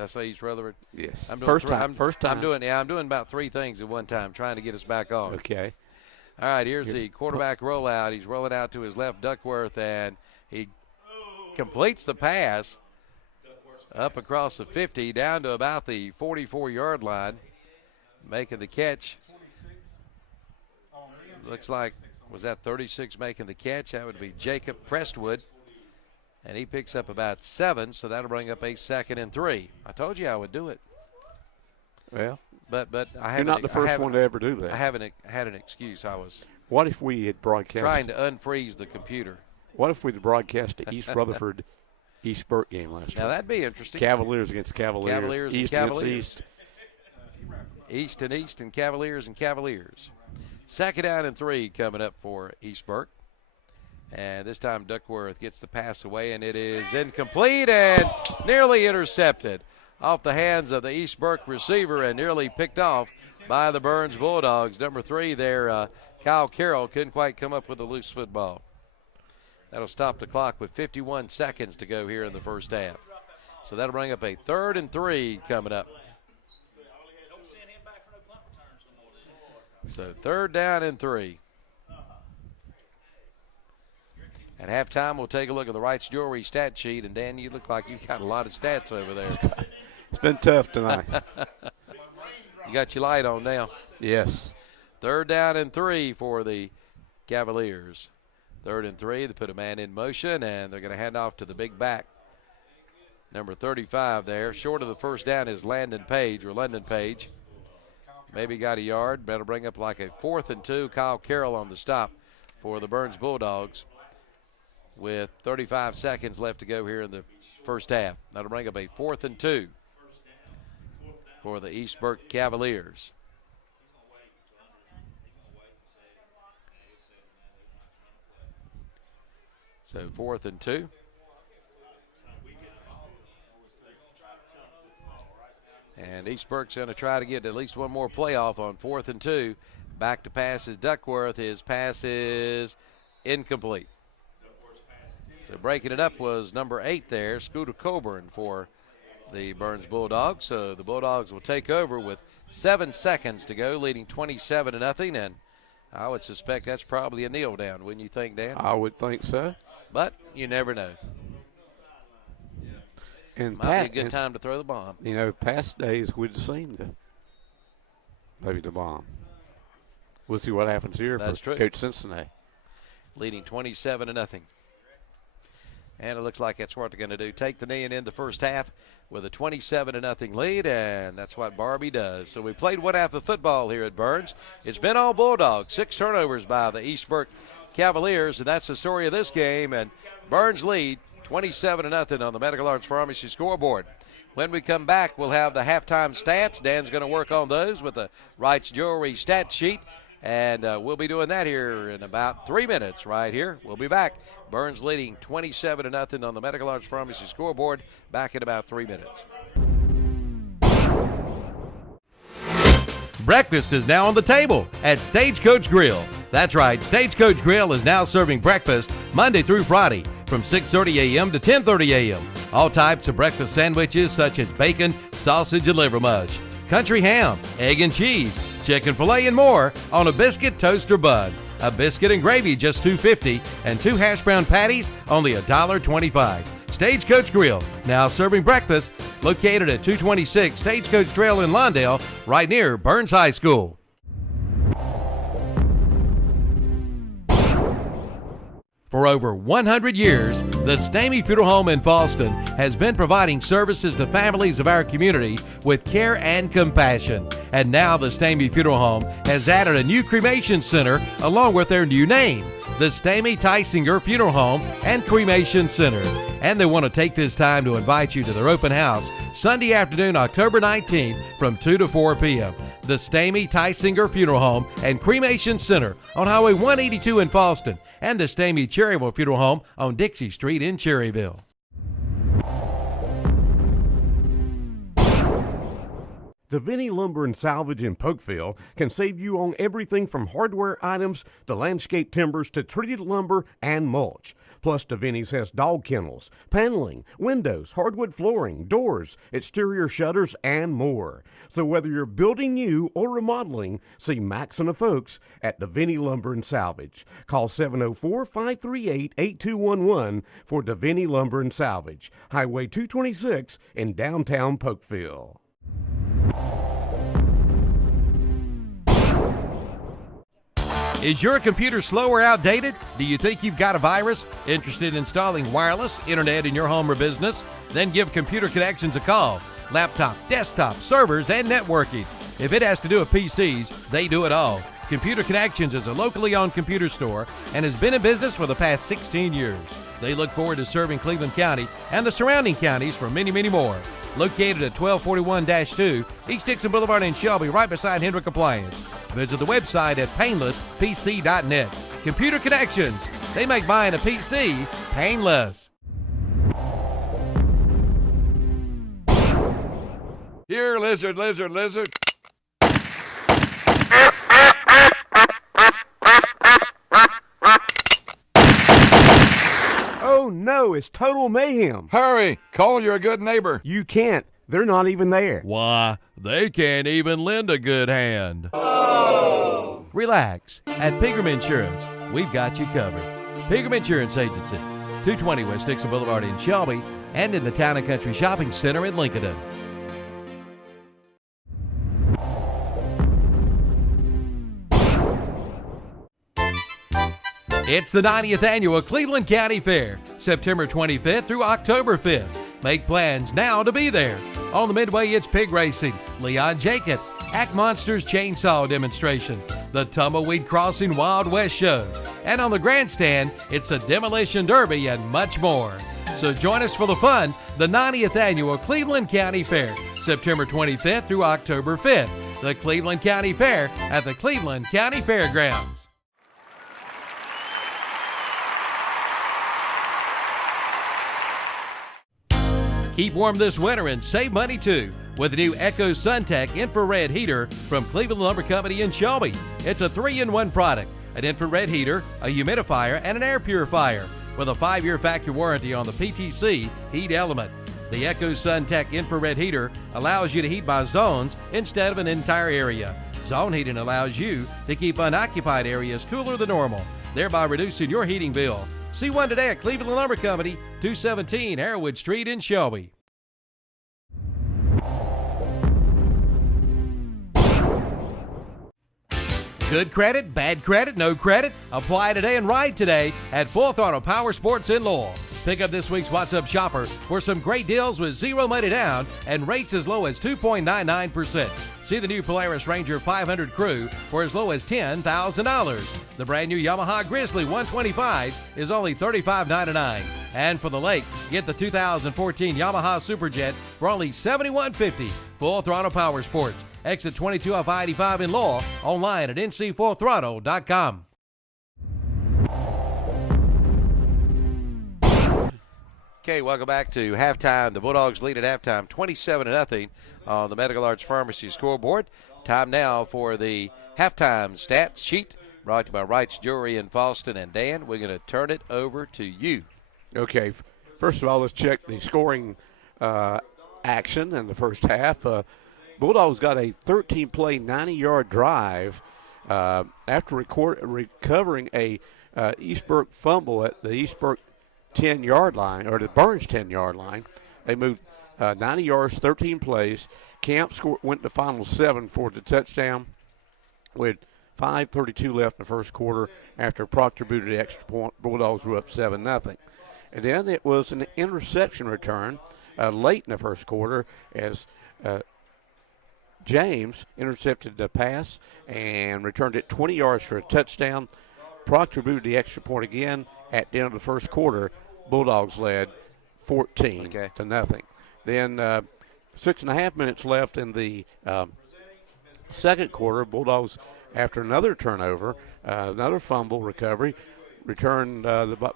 Did I say East Rutherford? Yes. I'm doing First time. I'm doing about 3 things at one time, trying to get us back on. Okay. All right, here's the quarterback rollout. He's rolling out to his left, Duckworth, and he completes the pass up across the 50, down to about the 44-yard line, making the catch. Looks like, was that 36 making the catch? That would be Jacob Prestwood. And he picks up about 7, so that'll bring up a 2nd and 3. I told you I would do it. Well, but I haven't. you're not the first one to ever do that. I haven't had an excuse. I was. What if we had broadcast? Trying to unfreeze the computer. What if we had broadcast the East Rutherford East Burke game last Now night? that'd be interesting. Cavaliers against Cavaliers. Cavaliers East and Cavaliers. East. East and East and Cavaliers and Cavaliers. 2nd down and 3 coming up for East Burke. And this time Duckworth gets the pass away, and it is incomplete and nearly intercepted off the hands of the East Burke receiver and nearly picked off by the Burns Bulldogs. Number 3 there, Kyle Carroll, couldn't quite come up with a loose football. That'll stop the clock with 51 seconds to go here in the first half. So that'll bring up a 3rd and 3 coming up. So 3rd down and 3. At halftime, we'll take a look at the Wright's Jewelry stat sheet. And, Dan, you look like you got a lot of stats over there. It's been tough tonight. You got your light on now. Yes. 3rd down and 3 for the Cavaliers. 3rd and 3. They put a man in motion, and they're going to hand off to the big back. Number 35 there. Short of the first down is London Page. Maybe got a yard. That'll bring up like a 4th and 2. Kyle Carroll on the stop for the Burns Bulldogs with 35 seconds left to go here in the first half. That'll bring up a 4th and 2 for the East Burke Cavaliers. So 4th and 2. And East Burke's going to try to get at least one more playoff on 4th and 2. Back to pass is Duckworth. His pass is incomplete. So breaking it up was number 8 there, Scooter Coburn for the Burns Bulldogs. So the Bulldogs will take over with 7 seconds to go, leading 27-0. And I would suspect that's probably a kneel down, wouldn't you think, Dan? I would think so. But you never know. And might be a good time to throw the bomb. You know, past days we'd have seen maybe the bomb. We'll see what happens here for Coach Cincinnati. Leading 27-0. And it looks like that's what they're going to do. Take the knee and end the first half with a 27-0 lead, and that's what Barbie does. So we played one half of football here at Burns. It's been all Bulldogs. 6 turnovers by the East Burke Cavaliers, and that's the story of this game. And Burns lead 27-0 on the Medical Arts Pharmacy scoreboard. When we come back, we'll have the halftime stats. Dan's going to work on those with the Wright's Jewelry stat sheet. And we'll be doing that here in about 3 minutes right here. We'll be back. Burns leading 27-0 on the Medical Arts Pharmacy scoreboard. Back in about 3 minutes. Breakfast is now on the table at Stagecoach Grill. That's right, Stagecoach Grill is now serving breakfast Monday through Friday from 6:30 a.m. to 10:30 a.m. All types of breakfast sandwiches such as bacon, sausage, and liver mush, country ham, egg and cheese, chicken filet, and more on a biscuit, toast, or bun. A biscuit and gravy just $2.50, and 2 hash brown patties only $1.25. Stagecoach Grill, now serving breakfast, located at 226 Stagecoach Trail in Lawndale, right near Burns High School. For over 100 years, the Stamey Funeral Home in Fallston has been providing services to families of our community with care and compassion. And now the Stamey Funeral Home has added a new cremation center along with their new name, the Stamey Tysinger Funeral Home and Cremation Center. And they want to take this time to invite you to their open house Sunday afternoon, October 19th from 2 to 4 p.m. The Stamey Tysinger Funeral Home and Cremation Center on Highway 182 in Fallston, and the Stamey Cherryville Funeral Home on Dixie Street in Cherryville. Davini Lumber and Salvage in Polkville can save you on everything from hardware items to landscape timbers to treated lumber and mulch. Plus, Davini's has dog kennels, paneling, windows, hardwood flooring, doors, exterior shutters, and more. So whether you're building new or remodeling, see Max and the folks at Davini Lumber and Salvage. Call 704-538-8211 for Davini Lumber and Salvage, Highway 226 in downtown Polkville. Is your computer slow or outdated? Do you think you've got a virus? Interested in installing wireless internet in your home or business? Then give Computer Connections a call. Laptop, desktop, servers, and networking. If it has to do with PCs, they do it all. Computer Connections is a locally owned computer store and has been in business for the past 16 years. They look forward to serving Cleveland County and the surrounding counties for many, many more. Located at 1241-2 East Dixon Boulevard in Shelby, right beside Hendrick Appliance. Visit the website at painlesspc.net. Computer Connections. They make buying a PC painless. Here, lizard, lizard, lizard. Oh no, it's total mayhem. Hurry, call your good neighbor. You can't. They're not even there. Why, they can't even lend a good hand. Oh. Relax. At Pegram Insurance, we've got you covered. Pegram Insurance Agency, 220 West Dixon Boulevard in Shelby, and in the Town and Country Shopping Center in Lincoln. It's the 90th Annual Cleveland County Fair, September 25th through October 5th. Make plans now to be there. On the Midway, it's pig racing, Leon Jacobs, Act Monsters Chainsaw Demonstration, the Tumbleweed Crossing Wild West Show, and on the grandstand, it's the Demolition Derby and much more. So join us for the fun, the 90th Annual Cleveland County Fair, September 25th through October 5th. The Cleveland County Fair at the Cleveland County Fairgrounds. Keep warm this winter and save money too with the new Echo SunTech infrared heater from Cleveland Lumber Company in Shelby. It's a 3-in-1 product, an infrared heater, a humidifier, and an air purifier with a 5-year factory warranty on the PTC heat element. The Echo SunTech infrared heater allows you to heat by zones instead of an entire area. Zone heating allows you to keep unoccupied areas cooler than normal, thereby reducing your heating bill. See one today at Cleveland Lumber Company, 217 Arrowwood Street in Shelby. Good credit, bad credit, no credit? Apply today and ride today at Full Throttle Power Sports in Lowell. Pick up this week's What's Up Shopper for some great deals with zero money down and rates as low as 2.99%. See the new Polaris Ranger 500 Crew for as low as $10,000. The brand new Yamaha Grizzly 125 is only $35.99. And for the lake, get the 2014 Yamaha Superjet for only $71.50. Full Throttle Power Sports. Exit 22 off I-85 in Lowell. Online at ncfullthrottle.com. Okay, welcome back to halftime. The Bulldogs lead at halftime, 27-0 on the Medical Arts Pharmacy scoreboard. Time now for the halftime stats sheet brought to you by Wright's Jewelry in Falston. And Dan, we're going to turn it over to you. Okay, first of all, let's check the scoring action in the first half. Bulldogs got a 13-play, 90-yard drive after recovering a East Burke fumble at the East Burke 10-yard line, or the Burns 10-yard line. They moved 90 yards, 13 plays. Camp went to final 7 for the touchdown with 5:32 left in the first quarter after Proctor booted the extra point. Bulldogs were up 7-0. And then it was an interception return late in the first quarter as James intercepted the pass and returned it 20 yards for a touchdown. Proctor booted the extra point again at the end of the first quarter. Bulldogs led 14-0. Then 6.5 minutes left in the second quarter. Bulldogs, after another turnover, another fumble recovery, returned the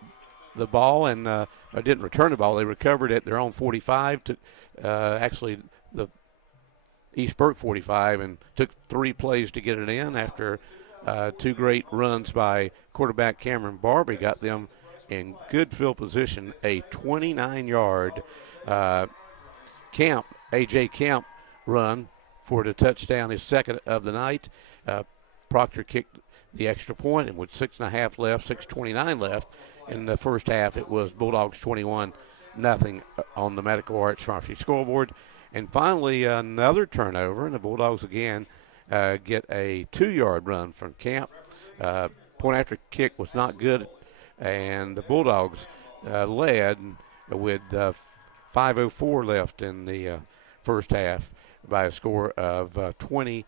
ball and didn't return the ball. They recovered at their own 45. Actually, East Burke 45 and took 3 plays to get it in after 2 great runs by quarterback Cameron Barbie got them in good field position. A 29-yard A.J. Camp run for the touchdown, his second of the night. Proctor kicked the extra point, and with 6.5 left, 6:29 left in the first half, it was Bulldogs 21-0 on the Medical Arts Pharmacy scoreboard. And finally, another turnover, and the Bulldogs again get a 2-yard run from Camp. Point after kick was not good, and the Bulldogs led with 5:04 left in the first half by a score of 27-0.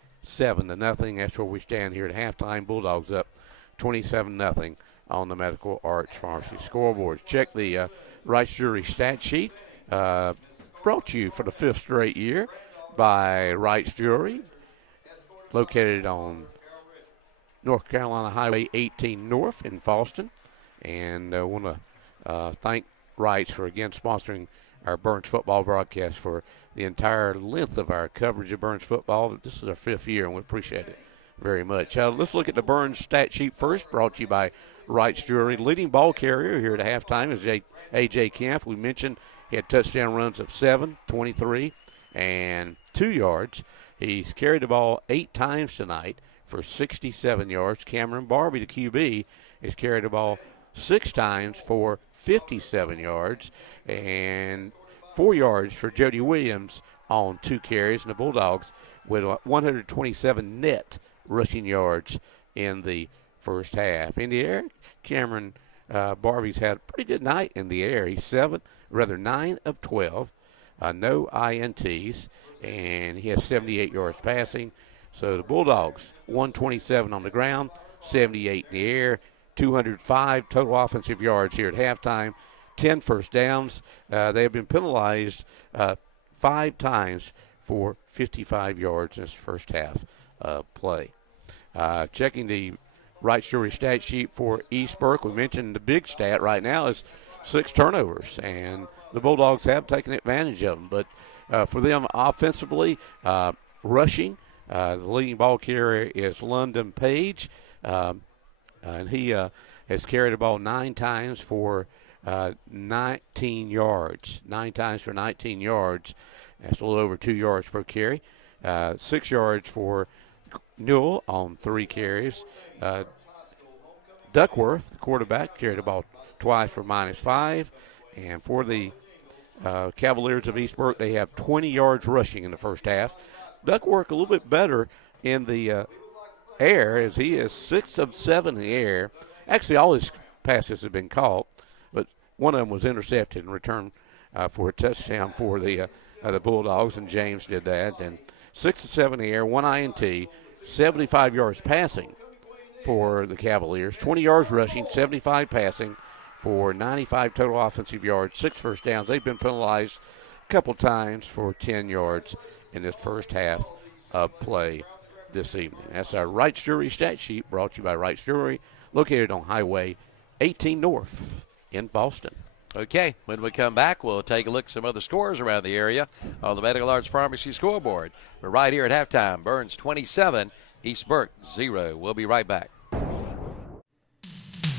That's where we stand here at halftime. Bulldogs up 27-0 on the Medical Arts Pharmacy scoreboard. Check the Rice Jury stat sheet. Brought to you for the 5th straight year by Wright's Jewelry, located on North Carolina Highway 18 North in Falston. And I want to thank Wright's for again sponsoring our Burns football broadcast for the entire length of our coverage of Burns football. This is our 5th year, and we appreciate it very much. Let's look at the Burns stat sheet first, brought to you by Wright's Jewelry. Leading ball carrier here at halftime is A.J. Camp. We mentioned he had touchdown runs of 7, 23, and 2 yards. He's carried the ball 8 times tonight for 67 yards. Cameron Barbie, the QB, has carried the ball 6 times for 57 yards, and 4 yards for Jody Williams on 2 carries. And the Bulldogs with 127 net rushing yards in the first half. In the air, Cameron Barbie's had a pretty good night in the air. He's 9 of 12, no INTs, and he has 78 yards passing. So the Bulldogs, 127 on the ground, 78 in the air, 205 total offensive yards here at halftime, 10 first downs. They have been penalized 5 times for 55 yards in this first half of play. Checking the Wright's Jewelry stat sheet for East Burke, we mentioned the big stat right now is 6 turnovers, and the Bulldogs have taken advantage of them. But for them offensively, rushing, the leading ball carrier is London Page, and he has carried the ball 9 times for 19 yards. 9 times for 19 yards. That's a little over 2 yards per carry. 6 yards for Newell on 3 carries. Duckworth, the quarterback, carried the ball twice for -5. And for the Cavaliers of East Burke, they have 20 yards rushing in the first half. Duckworth a little bit better in the air, as he is 6 of 7 in the air. Actually, all his passes have been caught, but one of them was intercepted and returned for a touchdown for the Bulldogs, and James did that. And 6 of 7 in the air, 1 INT, 75 yards passing for the Cavaliers, 20 yards rushing, 75 passing for 95 total offensive yards, 6 first downs. They've been penalized a couple times for 10 yards in this first half of play this evening. That's our Wright's Jewelry stat sheet, brought to you by Wright's Jewelry, located on Highway 18 North in Falston. Okay, when we come back, we'll take a look at some other scores around the area on the Medical Arts Pharmacy scoreboard. We're right here at halftime. Burns 27, East Burke 0. We'll be right back.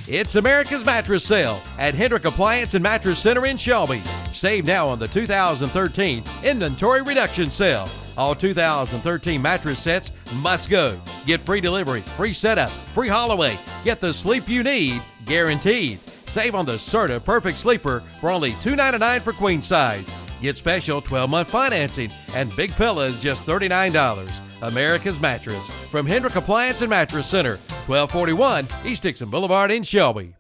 It's America's Mattress Sale at Hendrick Appliance and Mattress Center in Shelby. Save now on the 2013 Inventory Reduction Sale. All 2013 mattress sets must go. Get free delivery, free setup, free haul away. Get the sleep you need, guaranteed. Save on the Serta Perfect Sleeper for only $299 for queen size. Get special 12-month financing, and Big Pillows just $39. America's Mattress from Hendrick Appliance and Mattress Center, 1241 East Dixon Boulevard in Shelby.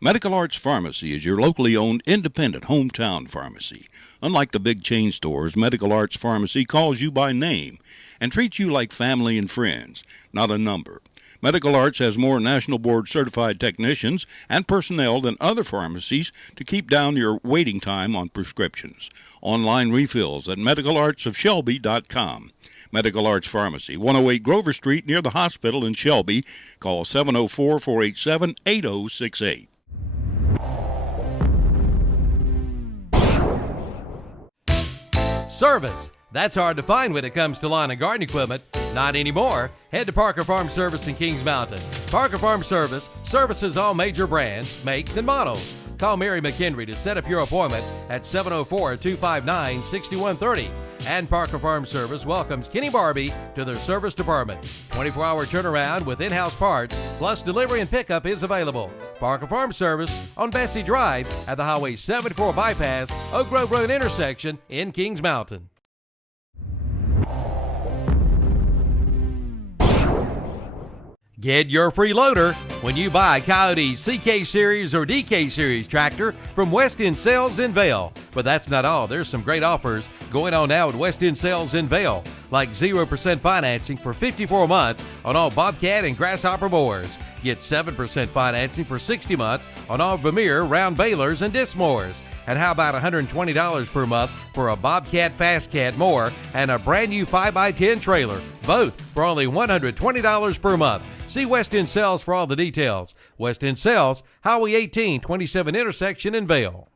Medical Arts Pharmacy is your locally owned independent hometown pharmacy. Unlike the big chain stores, Medical Arts Pharmacy calls you by name and treats you like family and friends, not a number. Medical Arts has more National Board certified technicians and personnel than other pharmacies to keep down your waiting time on prescriptions. Online refills at medicalartsofshelby.com. Medical Arts Pharmacy, 108 Grover Street near the hospital in Shelby. Call 704-487-8068. Service. That's hard to find when it comes to lawn and garden equipment. Not anymore. Head to Parker Farm Service in Kings Mountain. Parker Farm Service services all major brands, makes, and models. Call Mary McHenry to set up your appointment at 704-259-6130. And Parker Farm Service welcomes Kenny Barbie to their service department. 24-hour turnaround with in-house parts, plus delivery and pickup is available. Parker Farm Service on Bessie Drive at the Highway 74 bypass, Oak Grove Road intersection in Kings Mountain. Get your free loader when you buy Coyote's CK Series or DK Series tractor from West End Sales in Vail. But that's not all. There's some great offers going on now at West End Sales in Vail, like 0% financing for 54 months on all Bobcat and Grasshopper mowers. Get 7% financing for 60 months on all Vermeer round balers and disc mowers. And how about $120 per month for a Bobcat Fast Cat mower and a brand new 5x10 trailer, both for only $120 per month. See West End Sales for all the details. West End Sales, Highway 18, 27 intersection in Vail.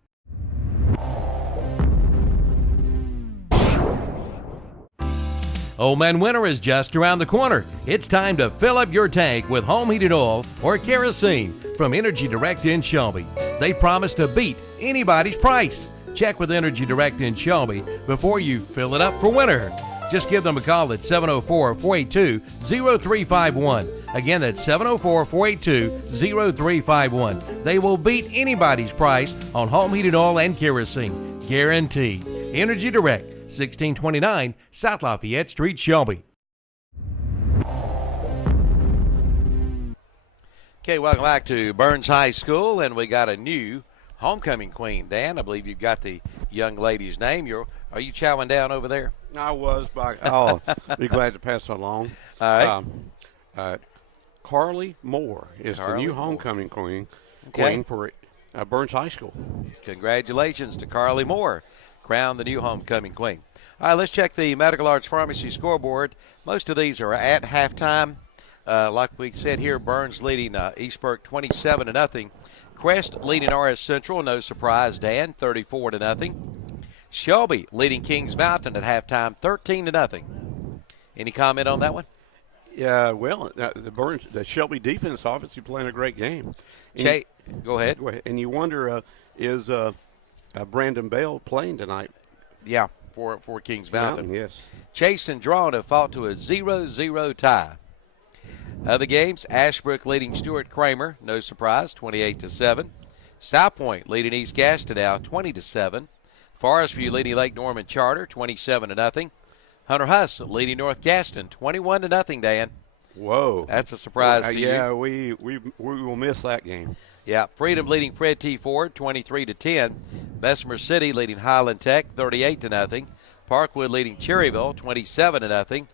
Old Man Winter is just around the corner. It's time to fill up your tank with home heated oil or kerosene from Energy Direct in Shelby. They promise to beat anybody's price. Check with Energy Direct in Shelby before you fill it up for winter. Just give them a call at 704-482-0351. Again, that's 704-482-0351. They will beat anybody's price on home heated oil and kerosene. Guaranteed. Energy Direct, 1629 South Lafayette Street, Shelby. Okay, welcome back to Burns High School, and we got a new homecoming queen. Dan, I believe you've got the young lady's name. Are you chowing down over there? I was, but I'll be glad to pass it along. All right. Carly Moore is the new homecoming queen for Burns High School. Congratulations to Carly Moore, crowned the new homecoming queen. All right, let's check the Medical Arts Pharmacy scoreboard. Most of these are at halftime. Like we said here, Burns leading East Burke 27-0. Crest leading RS Central, no surprise, Dan, 34-0. Shelby leading Kings Mountain at halftime, 13-0. Any comment on that one? Yeah, well, the Shelby defense obviously playing a great game. Go ahead. And you wonder, is Brandon Bell playing tonight? Yeah, for Kings Mountain. Yes. Chase and Drawn have fought to a 0-0 tie. Other games, Ashbrook leading Stuart Kramer, no surprise, 28-7. South Point leading East Gastineau, 20-7. Forest View leading Lake Norman Charter, 27-0. Hunter Huss leading North Gaston, 21-0, Dan. Whoa. That's a surprise to you. Yeah, we will miss that game. Yeah, Freedom leading Fred T. Ford, 23-10. Bessemer City leading Highland Tech, 38-0. Parkwood leading Cherryville, 27-0.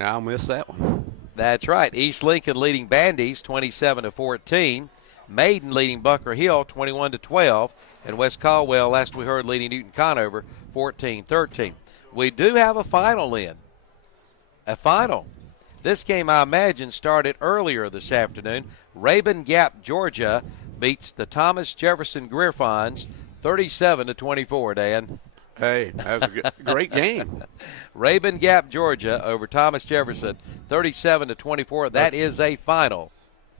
I'll miss that one. That's right. East Lincoln leading Bandies, 27-14. Maiden leading Bunker Hill, 21-12. And West Caldwell, last we heard, leading Newton Conover, 14-13. We do have a final in. A final. This game, I imagine, started earlier this afternoon. Rabun Gap, Georgia, beats the Thomas Jefferson Griffons 37-24, Dan. Hey, that was a great game. Rabun Gap, Georgia, over Thomas Jefferson, 37-24. That is a final.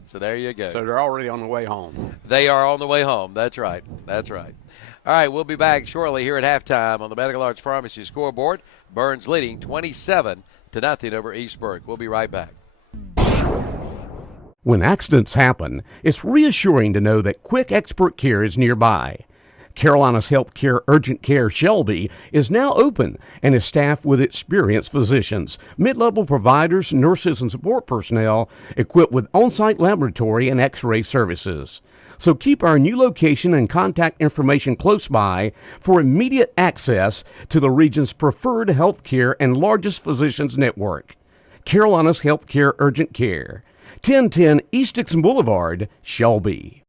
So there you go. So they're already on the way home. They are on the way home. That's right. That's right. All right, we'll be back shortly here at halftime on the Medical Arts Pharmacy scoreboard. Burns leading 27-0 over East Burke. We'll be right back. When accidents happen, it's reassuring to know that quick expert care is nearby. Carolina's Healthcare Urgent Care Shelby is now open and is staffed with experienced physicians, mid-level providers, nurses, and support personnel equipped with on-site laboratory and x-ray services. So keep our new location and contact information close by for immediate access to the region's preferred healthcare and largest physicians network. Carolina's Healthcare Urgent Care, 1010 East Dixon Boulevard, Shelby.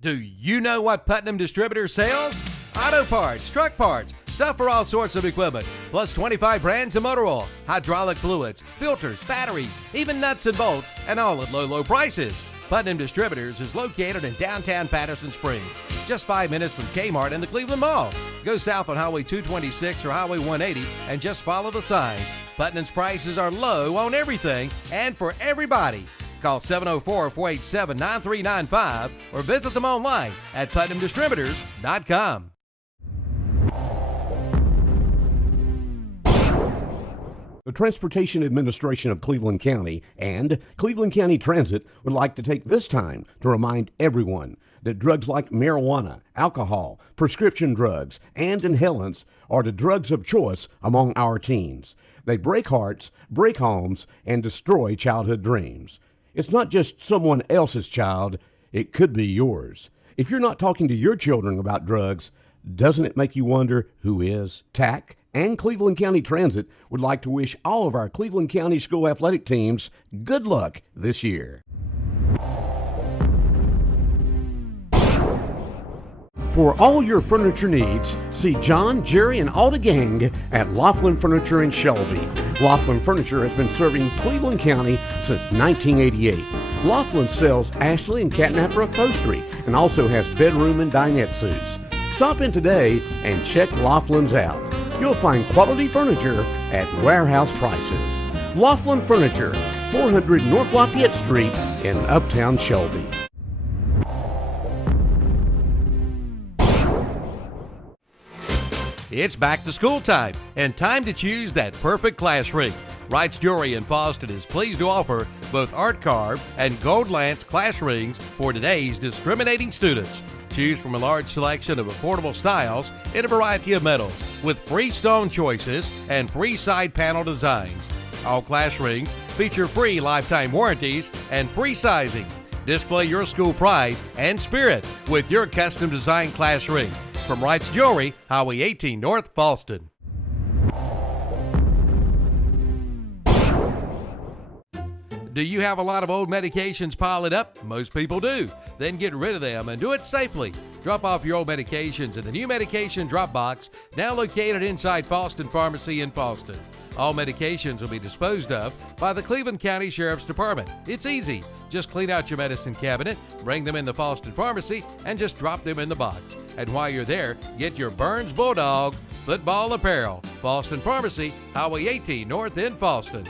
Do you know what Putnam Distributor sells? Auto parts, truck parts, stuff for all sorts of equipment, plus 25 brands of motor oil, hydraulic fluids, filters, batteries, even nuts and bolts, and all at low, low prices. Putnam Distributors is located in downtown Patterson Springs, just 5 minutes from Kmart and the Cleveland Mall. Go south on Highway 226 or Highway 180 and just follow the signs. Putnam's prices are low on everything and for everybody. Call 704-487-9395 or visit them online at PutnamDistributors.com. The Transportation Administration of Cleveland County and Cleveland County Transit would like to take this time to remind everyone that drugs like marijuana, alcohol, prescription drugs, and inhalants are the drugs of choice among our teens. They break hearts, break homes, and destroy childhood dreams. It's not just someone else's child, it could be yours. If you're not talking to your children about drugs, doesn't it make you wonder who is? TAC and Cleveland County Transit would like to wish all of our Cleveland County school athletic teams good luck this year. For all your furniture needs, see John, Jerry, and all the gang at Laughlin Furniture in Shelby. Laughlin Furniture has been serving Cleveland County since 1988. Laughlin sells Ashley and Catnapper upholstery and also has bedroom and dinette suits. Stop in today and check Laughlin's out. You'll find quality furniture at warehouse prices. Laughlin Furniture, 400 North Lafayette Street in Uptown Shelby. It's back to school time and time to choose that perfect class ring. Wright's Jewelry in Fosston is pleased to offer both Art Carve and Gold Lance class rings for today's discriminating students. Choose from a large selection of affordable styles in a variety of metals with free stone choices and free side panel designs. All class rings feature free lifetime warranties and free sizing. Display your school pride and spirit with your custom designed class ring. From Wright's Jewelry, Highway 18 North, Fosston. Do you have a lot of old medications piling up? Most people do. Then get rid of them and do it safely. Drop off your old medications in the new medication drop box, now located inside Fosston Pharmacy in Fosston. All medications will be disposed of by the Cleveland County Sheriff's Department. It's easy. Just clean out your medicine cabinet, bring them in the Fosston Pharmacy, and just drop them in the box. And while you're there, get your Burns Bulldog football apparel. Fosston Pharmacy, Highway 18 North in Fosston.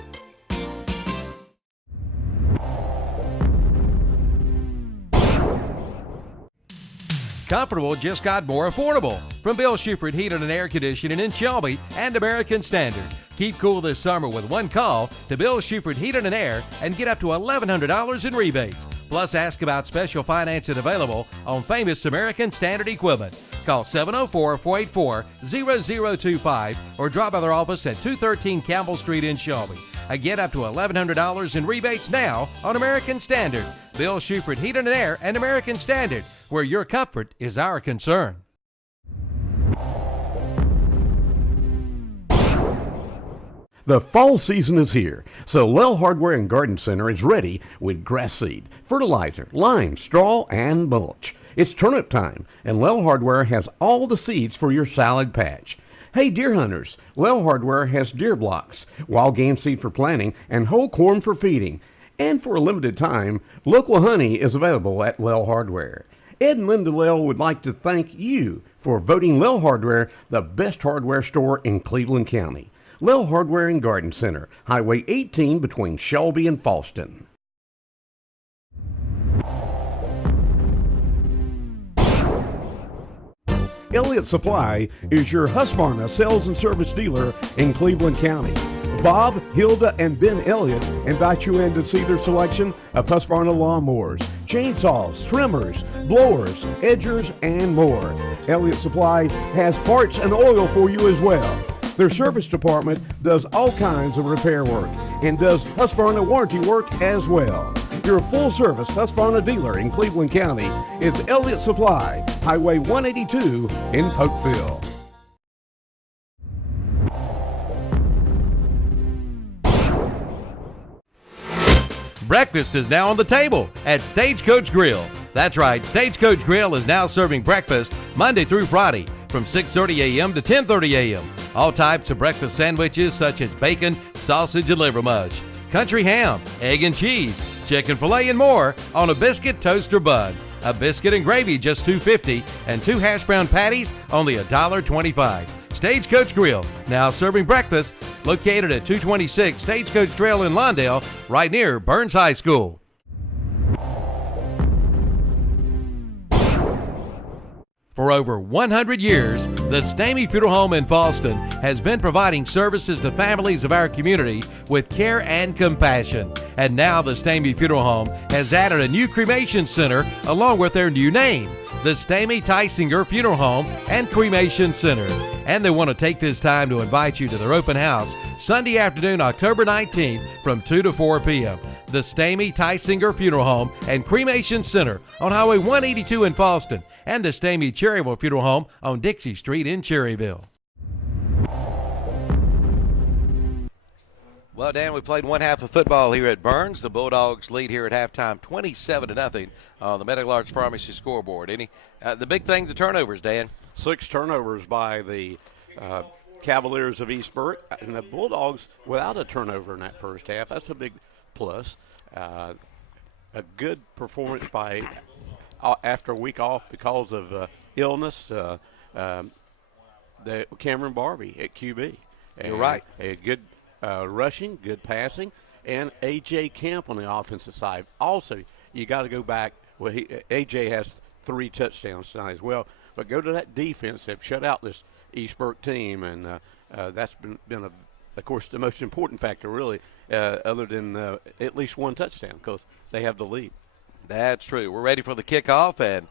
Comfortable just got more affordable. From Bill Schufert Heating and Air Conditioning in Shelby and American Standard. Keep cool this summer with one call to Bill Schufert Heating and Air and get up to $1,100 in rebates. Plus, ask about special financing available on famous American Standard equipment. Call 704-484-0025 or drop by their office at 213 Campbell Street in Shelby. Get up to $1,100 in rebates now on American Standard. Bill Schufert Heating and Air and American Standard, where your comfort is our concern. The fall season is here, so Lell Hardware and Garden Center is ready with grass seed, fertilizer, lime, straw, and mulch. It's turnip time, and Lell Hardware has all the seeds for your salad patch. Hey deer hunters, Lell Hardware has deer blocks, wild game seed for planting, and whole corn for feeding. And for a limited time, local honey is available at Lell Hardware. Ed and Linda Lell would like to thank you for voting Lell Hardware the best hardware store in Cleveland County. Lell Hardware and Garden Center, Highway 18 between Shelby and Fosston. Elliott Supply is your Husqvarna sales and service dealer in Cleveland County. Bob, Hilda, and Ben Elliott invite you in to see their selection of Husqvarna lawnmowers, chainsaws, trimmers, blowers, edgers, and more. Elliott Supply has parts and oil for you as well. Their service department does all kinds of repair work and does Husqvarna warranty work as well. Your full-service Husqvarna dealer in Cleveland County is Elliott Supply, Highway 182 in Polkville. Breakfast is now on the table at Stagecoach Grill. That's right, Stagecoach Grill is now serving breakfast Monday through Friday from 6:30 a.m. to 10:30 a.m. All types of breakfast sandwiches such as bacon, sausage, and liver mush, country ham, egg and cheese, chicken filet, and more on a biscuit, toast, or bun. A biscuit and gravy just $2.50, and 2 hash brown patties only $1.25. Stagecoach Grill, now serving breakfast, located at 226 Stagecoach Trail in Lawndale, right near Burns High School. For over 100 years, the Stamey Funeral Home in Falston has been providing services to families of our community with care and compassion. And now the Stamey Funeral Home has added a new cremation center along with their new name, the Stamey Tysinger Funeral Home and Cremation Center. And they want to take this time to invite you to their open house Sunday afternoon, October 19th from 2 to 4 p.m. The Stamey Tysinger Funeral Home and Cremation Center on Highway 182 in Falston, and the Stamey Cherryville Funeral Home on Dixie Street in Cherryville. Well, Dan, we played one half of football here at Burns. The Bulldogs lead here at halftime 27-0 on the Medical Arts Pharmacy scoreboard. The big thing, the turnovers, Dan. 6 turnovers by the Cavaliers of East Burke, and the Bulldogs without a turnover in that first half. That's a big plus. A good performance by after a week off because of illness. The Cameron Barbie at QB. You're right. A good rushing, good passing, and A.J. Camp on the offensive side. Also, you got to go back. Well, A.J. has 3 touchdowns tonight as well. But go to that defense. They've shut out this East Burke team, and that's been of course, the most important factor, really, other than at least 1 touchdown, because they have the lead. That's true. We're ready for the kickoff, and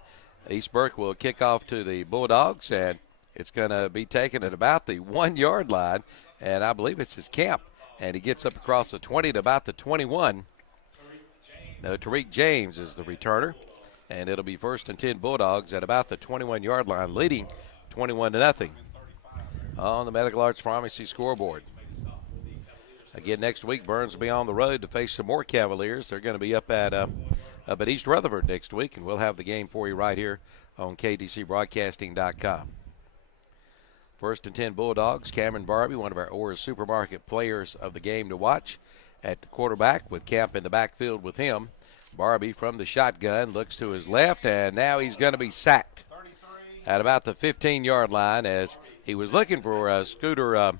East Burke will kick off to the Bulldogs, and it's going to be taken at about the 1-yard line, and I believe it's his Camp, and he gets up across the 20 to about the 21. No, Tariq James is the returner, and it'll be 1st and 10 Bulldogs at about the 21-yard line, leading 21-0 on the Medical Arts Pharmacy scoreboard. Again, next week, Burns will be on the road to face some more Cavaliers. They're going to be up at East Rutherford next week, and we'll have the game for you right here on KDCBroadcasting.com. 1st and 10 Bulldogs. Cameron Barbie, one of our Orr's Supermarket players of the game to watch, at the quarterback with Camp in the backfield with him. Barbie from the shotgun looks to his left, and now he's going to be sacked at about the 15-yard line as he was looking for Scooter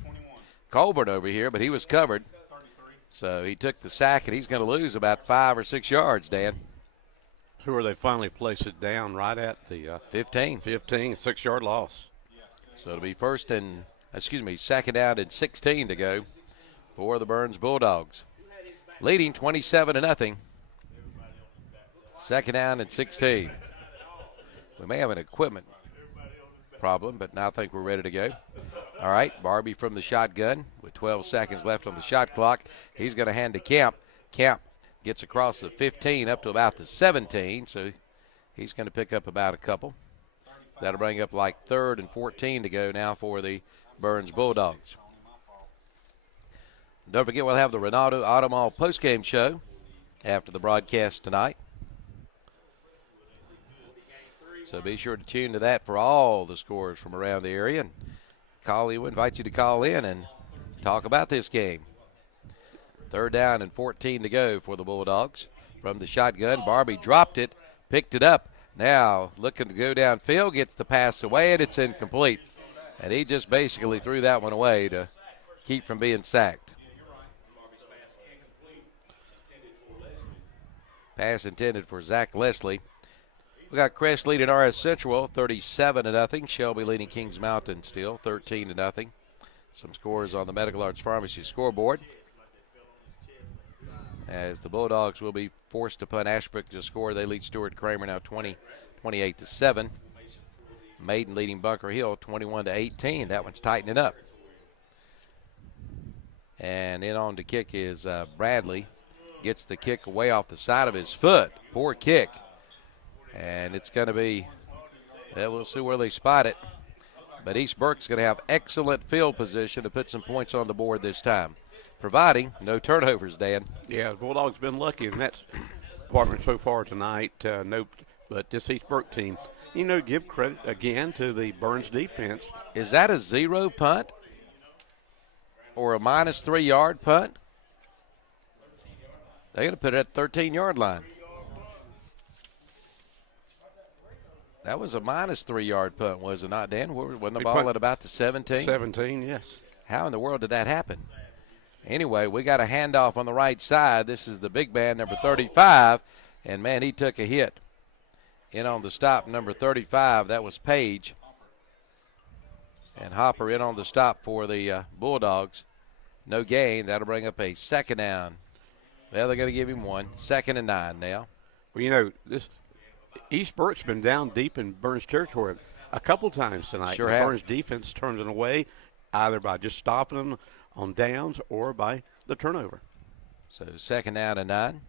Colburn over here, but he was covered. So he took the sack, and he's going to lose about 5 or 6 yards, Dan. So where they finally place it down right at the 15. 6-yard loss. So it'll be 2nd down and 16 to go for the Burns Bulldogs. Leading 27-0. 2nd down and 16. We may have an equipment problem, but now I think we're ready to go. All right, Barbie from the shotgun with 12 seconds left on the shot clock. He's going to hand to Camp. Camp gets across the 15 up to about the 17, so he's going to pick up about a couple. That'll bring up like 3rd and 14 to go now for the Burns Bulldogs. Don't forget, we'll have the Ronaldo Auto Mall postgame show after the broadcast tonight. So be sure to tune to that for all the scores from around the area. And we invite you to call in and talk about this game. 3rd down and 14 to go for the Bulldogs. From the shotgun, Barbie dropped it, picked it up. Now looking to go downfield, gets the pass away, and it's incomplete. And he just basically threw that one away to keep from being sacked. Pass intended for Zach Leslie. We got Crest leading RS Central 37-0. Shelby leading Kings Mountain still 13-0. Some scores on the Medical Arts Pharmacy scoreboard, as the Bulldogs will be forced to punt Ashbrook to score. They lead Stuart Kramer now 28-7. Maiden leading Bunker Hill 21-18. That one's tightening up. And in on to kick is Bradley. Gets the kick away off the side of his foot. Poor kick. And it's going to be, we'll see where they spot it. But East Burke's going to have excellent field position to put some points on the board this time, providing no turnovers, Dan. Yeah, the Bulldogs been lucky in that department so far tonight. But this East Burke team, give credit again to the Burns defense. Is that a 0 punt or a -3 yard punt? They're going to put it at the 13-yard line. That was a minus 3-yard punt, was it not, Dan? Wasn't the ball at about the 17? 17, yes. How in the world did that happen? Anyway, we got a handoff on the right side. This is the big man, number 35. And, man, he took a hit. In on the stop, number 35. That was Page. And Hopper in on the stop for the Bulldogs. No gain. That'll bring up a second down. Well, they're going to give him one. 2nd and 9 now. Well, you know, this East Burke's been down deep in Burns territory a couple times tonight. Sure have. Burns defense turned it away either by just stopping them on downs or by the turnover. So 2nd down and 9.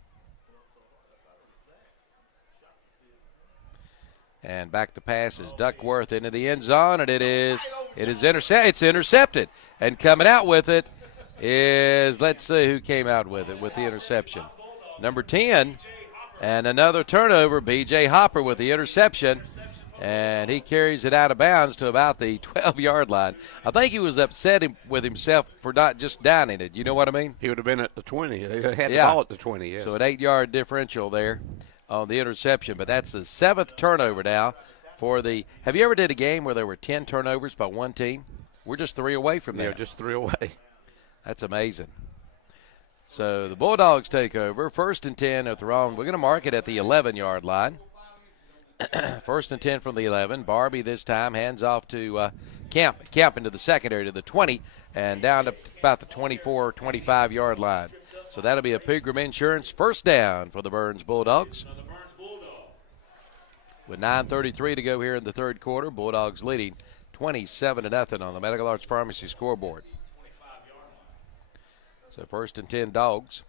And back to pass is Duckworth into the end zone, and it is intercepted. And coming out with it is, let's see who came out with it with the interception. Number 10, and another turnover, B.J. Hopper with the interception. And he carries it out of bounds to about the 12-yard line. I think he was upset with himself for not just downing it. You know what I mean? He would have been at the 20. They had the ball at the 20, yes. So an 8-yard differential there on the interception. But that's the 7th turnover now for the – have you ever did a game where there were 10 turnovers by one team? We're just 3 away from that. Yeah, just 3 away. That's amazing. So the Bulldogs take over. 1st and 10 at their own. We're going to mark it at the 11-yard line. 1st and 10 from the 11. Barbie this time hands off to Camp. Camp into the secondary to the 20 and down to about the 24, 25-yard line. So that'll be a Pilgrim Insurance first down for the Burns Bulldogs. With 9:33 to go here in the third quarter, Bulldogs leading 27-0 on the Medical Arts Pharmacy scoreboard. So 1st and 10 Dogs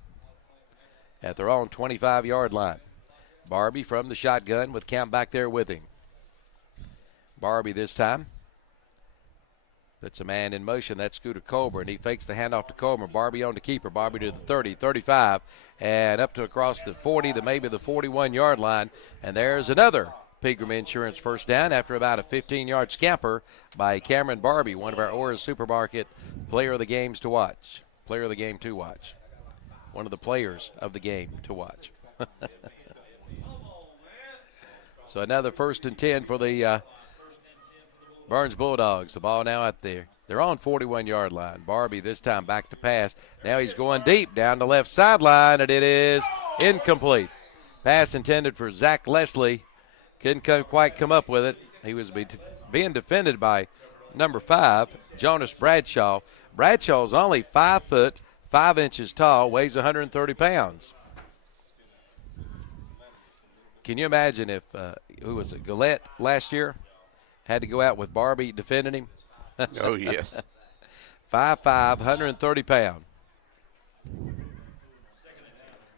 at their own 25-yard line. Barbie from the shotgun with Camp back there with him. Barbie this time puts a man in motion. That's Scooter Colburn. He fakes the handoff to Colburn. Barbie on the keeper. Barbie to the 30, 35, and up to across the 40 to maybe the 41-yard line. And there's another Pilgrim Insurance first down after about a 15-yard scamper by Cameron Barbie, one of our Orr's Supermarket player of the games to watch. Player of the game to watch. One of the players of the game to watch. So another 1st and 10 for the Burns Bulldogs. The ball now out there. They're on 41-yard line. Barbie this time back to pass. Now he's going deep down the left sideline, and it is incomplete. Pass intended for Zach Leslie. Couldn't quite come up with it. He was being defended by number 5, Jonas Bradshaw. Bradshaw's only 5 foot, 5 inches tall, weighs 130 pounds. Can you imagine if, who was it, Gillette last year had to go out with Barbie defending him? Oh, yes. 5'5", 130 pound.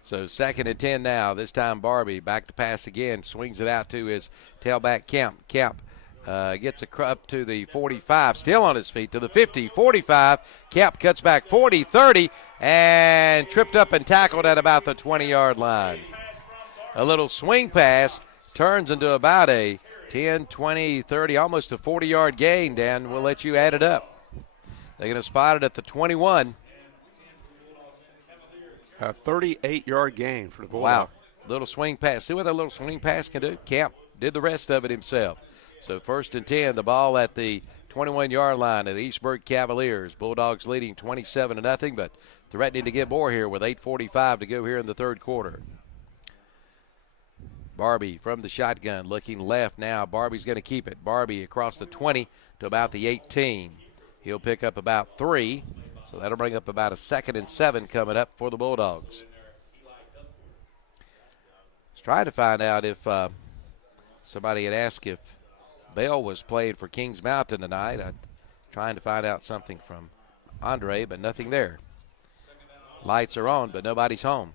So 2nd and 10 now. This time Barbie back to pass again. Swings it out to his tailback Kemp. Kemp gets up to the 45. Still on his feet to the 50, 45. Kemp cuts back 40, 30, and tripped up and tackled at about the 20-yard line. A little swing pass turns into about a 10, 20, 30, almost a 40-yard gain, Dan. We'll let you add it up. They're going to spot it at the 21. A 38-yard gain for the Bulldogs. Wow. Little swing pass. See what that little swing pass can do? Camp did the rest of it himself. So 1st and 10, the ball at the 21-yard line of the East Burke Cavaliers. Bulldogs leading 27-0, but threatening to get more here with 8:45 to go here in the third quarter. Barbie from the shotgun looking left now. Barbie's going to keep it. Barbie across the 20 to about the 18. He'll pick up about 3. So that'll bring up about a 2nd and 7 coming up for the Bulldogs. Let's try to find out if somebody had asked if Bell was playing for Kings Mountain tonight. I'm trying to find out something from Andre, but nothing there. Lights are on, but nobody's home.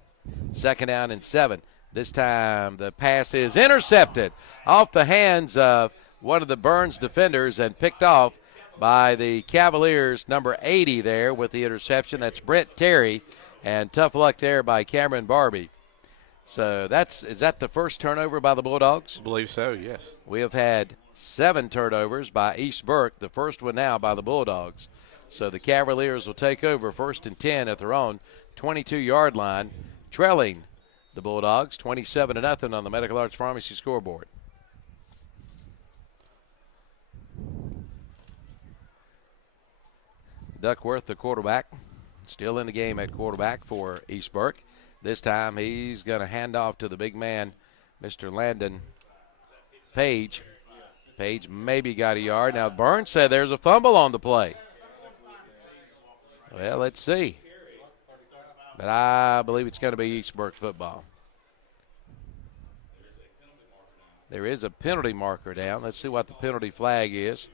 2nd down and 7. This time the pass is intercepted off the hands of one of the Burns defenders and picked off by the Cavaliers, number 80 there with the interception. That's Brett Terry, and tough luck there by Cameron Barbie. So is that the first turnover by the Bulldogs? I believe so, yes. We have had 7 turnovers by East Burke, the first one now by the Bulldogs. So the Cavaliers will take over 1st and 10 at their own 22-yard line. trailing the Bulldogs 27-0 on the Medical Arts Pharmacy scoreboard. Duckworth, the quarterback, still in the game at quarterback for East Burke. This time he's going to hand off to the big man, Mr. Landon Page. Page maybe got a yard. Now Burns said there's a fumble on the play. Well, let's see. But I believe it's going to be East Burke football. There is a penalty marker down. Let's see what the penalty flag is.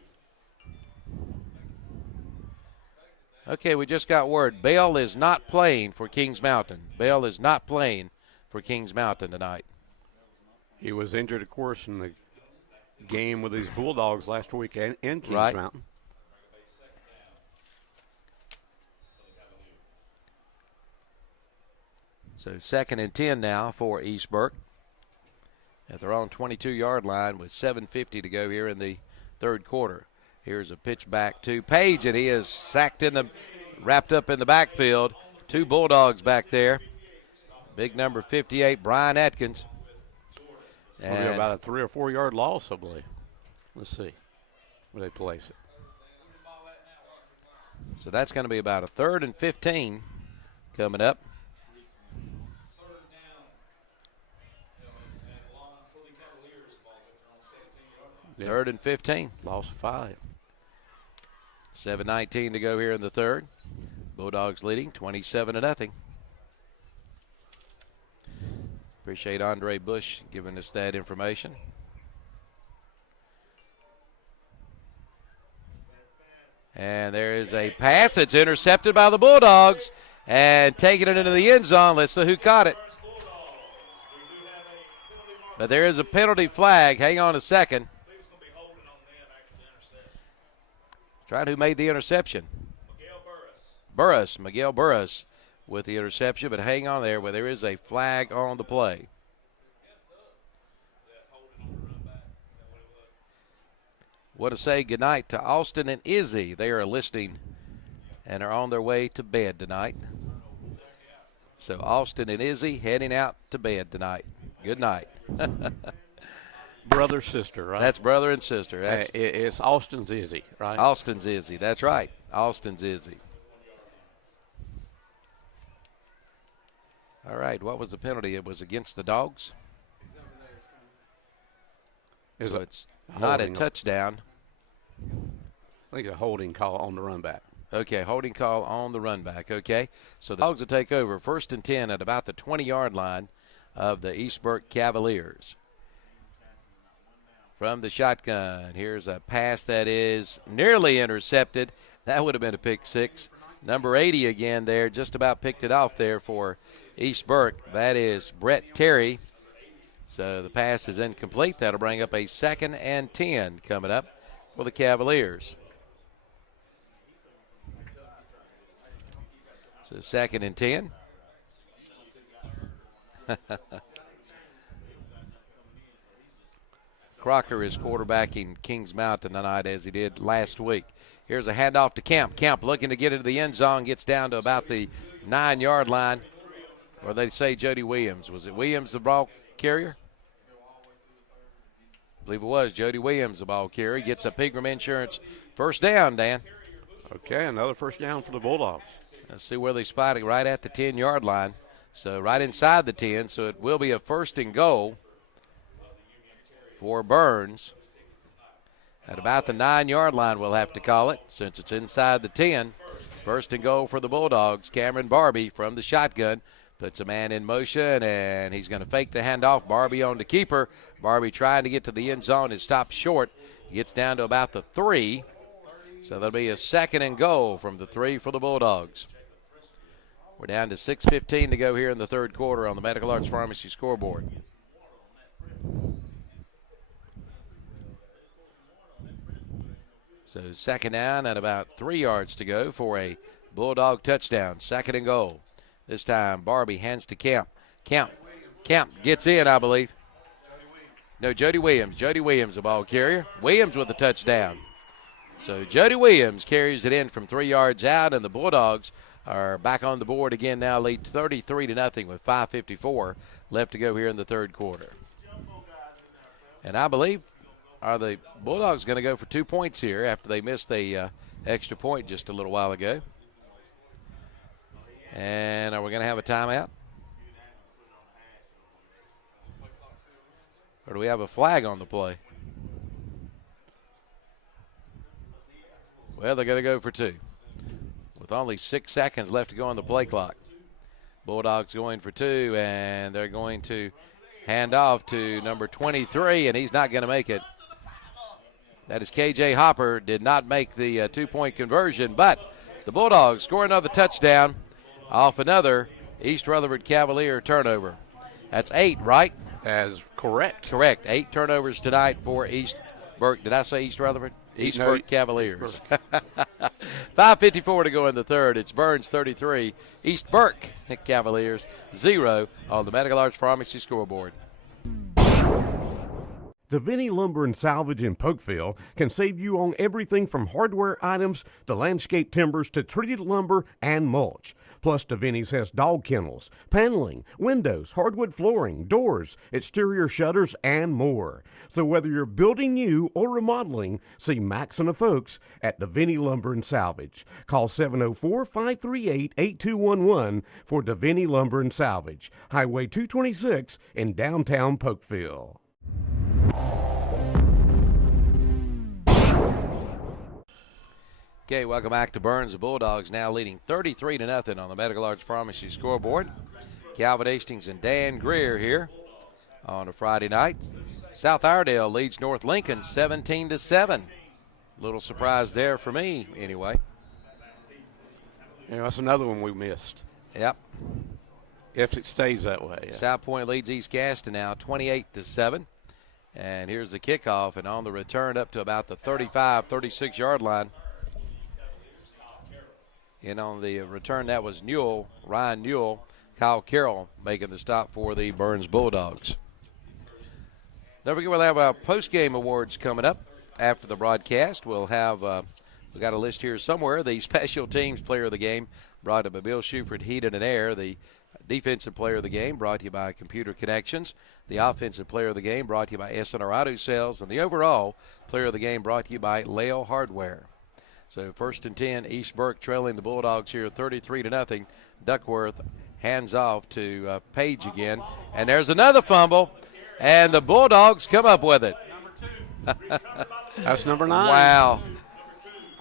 Okay, we just got word. Bell is not playing for Kings Mountain. Bell is not playing for Kings Mountain tonight. He was injured, of course, in the game with these Bulldogs last week in Kings Mountain. So 2nd and 10 now for East Burke at their own 22-yard line with 7:50 to go here in the third quarter. Here's a pitch back to Page, and he is wrapped up in the backfield. 2 Bulldogs back there. Big number 58, Brian Atkins. It's going to be about a 3 or 4 yard loss, I believe. Let's see where they place it. So that's going to be about a 3rd and 15 coming up. Yeah. 3rd and 15. Loss of 5. 7:19 to go here in the third. Bulldogs leading 27-0. Appreciate Andre Bush giving us that information. And there is a pass that's intercepted by the Bulldogs and taking it into the end zone. Let's see who caught it. But there is a penalty flag. Hang on a second. Trying who made the interception. Miguel Burris with the interception, but hang on there where there is a flag on the play. Want to say goodnight to Austin and Izzy. They are listening and are on their way to bed tonight. So Austin and Izzy heading out to bed tonight. Good night. Brother, sister, right? That's brother and sister. That's it's Austin's Izzy, right? Austin's Izzy. That's right. Austin's Izzy. All right. What was the penalty? It was against the Dogs. So it's not a touchdown. I think a holding call on the run back. Okay, holding call on the run back. Okay, so the Dogs will take over 1st and 10 at about the 20-yard line of the East Burke Cavaliers. From the shotgun, here's a pass that is nearly intercepted. That would have been a pick 6. Number 80 again there, just about picked it off there for East Burke. That is Brett Terry. So the pass is incomplete. That'll bring up a 2nd and 10 coming up for the Cavaliers. So 2nd and 10. Crocker is quarterbacking Kings Mountain tonight as he did last week. Here's a handoff to Kemp. Kemp looking to get into the end zone, gets down to about the 9-yard line. Or they say Jody Williams. Was it Williams the ball carrier? I believe it was Jody Williams the ball carrier. Gets a Pegram Insurance first down, Dan. Okay, another first down for the Bulldogs. Let's see where they spot it, right at the 10-yard line. So right inside the 10, so it will be a 1st and goal for Burns. At about the 9-yard line, we'll have to call it, since it's inside the 10. 1st and goal for the Bulldogs. Cameron Barbie from the shotgun puts a man in motion, and he's going to fake the handoff. Barbie on the keeper. Barbie trying to get to the end zone is stopped short. He gets down to about the 3. So that'll be a 2nd and goal from the 3 for the Bulldogs. We're down to 6:15 to go here in the third quarter on the Medical Arts Pharmacy scoreboard. So 2nd down and about 3 yards to go for a Bulldog touchdown. 2nd and goal. This time Barbie hands to Kemp. Kemp gets in, I believe. No, Jody Williams. Jody Williams, the ball carrier. Williams with the touchdown. So Jody Williams carries it in from 3 yards out, and the Bulldogs are back on the board again now, lead 33-0 with 5:54 left to go here in the third quarter. And I believe, are the Bulldogs going to go for 2 points here after they missed the extra point just a little while ago? And are we going to have a timeout? Or do we have a flag on the play? Well, they're going to go for 2. With only 6 seconds left to go on the play clock. Bulldogs going for 2, and they're going to hand off to number 23, and he's not going to make it. That is K.J. Hopper, did not make the 2-point conversion, but the Bulldogs score another touchdown off another East Rutherford Cavalier turnover. That's 8, right? As correct. Correct. 8 turnovers tonight for East Burke. Did I say East Rutherford? East Burke Cavaliers. 5:54 to go in the third. It's Burns 33, East Burke Cavaliers 0 on the Medical Arts Pharmacy scoreboard. Deviney Lumber and Salvage in Polkville can save you on everything from hardware items to landscape timbers to treated lumber and mulch. Plus, Deviney's has dog kennels, paneling, windows, hardwood flooring, doors, exterior shutters, and more. So whether you're building new or remodeling, see Max and the folks at Deviney Lumber and Salvage. Call 704-538-8211 for Deviney Lumber and Salvage, Highway 226 in downtown Polkville. Okay, welcome back to Burns. The Bulldogs now leading 33-0 on the Medical Arts Pharmacy scoreboard. Calvin Hastings and Dan Greer here on a Friday night. South Iredale leads North Lincoln 17-7. Little surprise there for me, anyway. You know, that's another one we missed. Yep. If it stays that way. Yeah. South Point leads East Gaston now 28-7. And here's the kickoff, and on the return up to about the 35, 36-yard line. And on the return, that was Newell, Ryan Newell, Kyle Carroll making the stop for the Burns Bulldogs. Don't forget, we'll have our post-game awards coming up after the broadcast. We'll have, we got a list here somewhere, the Special Teams Player of the Game brought to you by Bill Shuford Heating and Air. The Defensive Player of the Game brought to you by Computer Connections. The Offensive Player of the Game brought to you by SNR Auto Sales. And the Overall Player of the Game brought to you by Lale Hardware. So 1st and 10, East Burke trailing the Bulldogs here 33-0. Duckworth hands off to Page again. And there's another fumble, and the Bulldogs come up with it. That's number 9. Wow.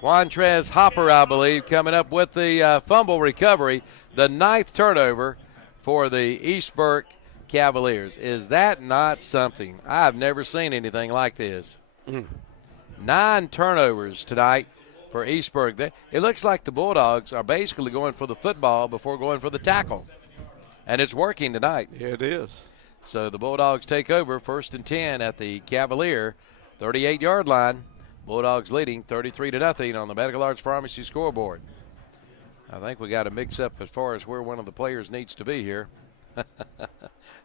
Quantrez Hopper, I believe, coming up with the fumble recovery. The 9th turnover for the East Burke Cavaliers. Is that not something? I've never seen anything like this. 9 turnovers tonight for East Burke. It looks like the Bulldogs are basically going for the football before going for the tackle. And it's working tonight. Yeah, it is. So the Bulldogs take over 1st and 10 at the Cavalier 38-yard line. Bulldogs leading 33-0 on the Medical Arts Pharmacy scoreboard. I think we got a mix-up as far as where one of the players needs to be here.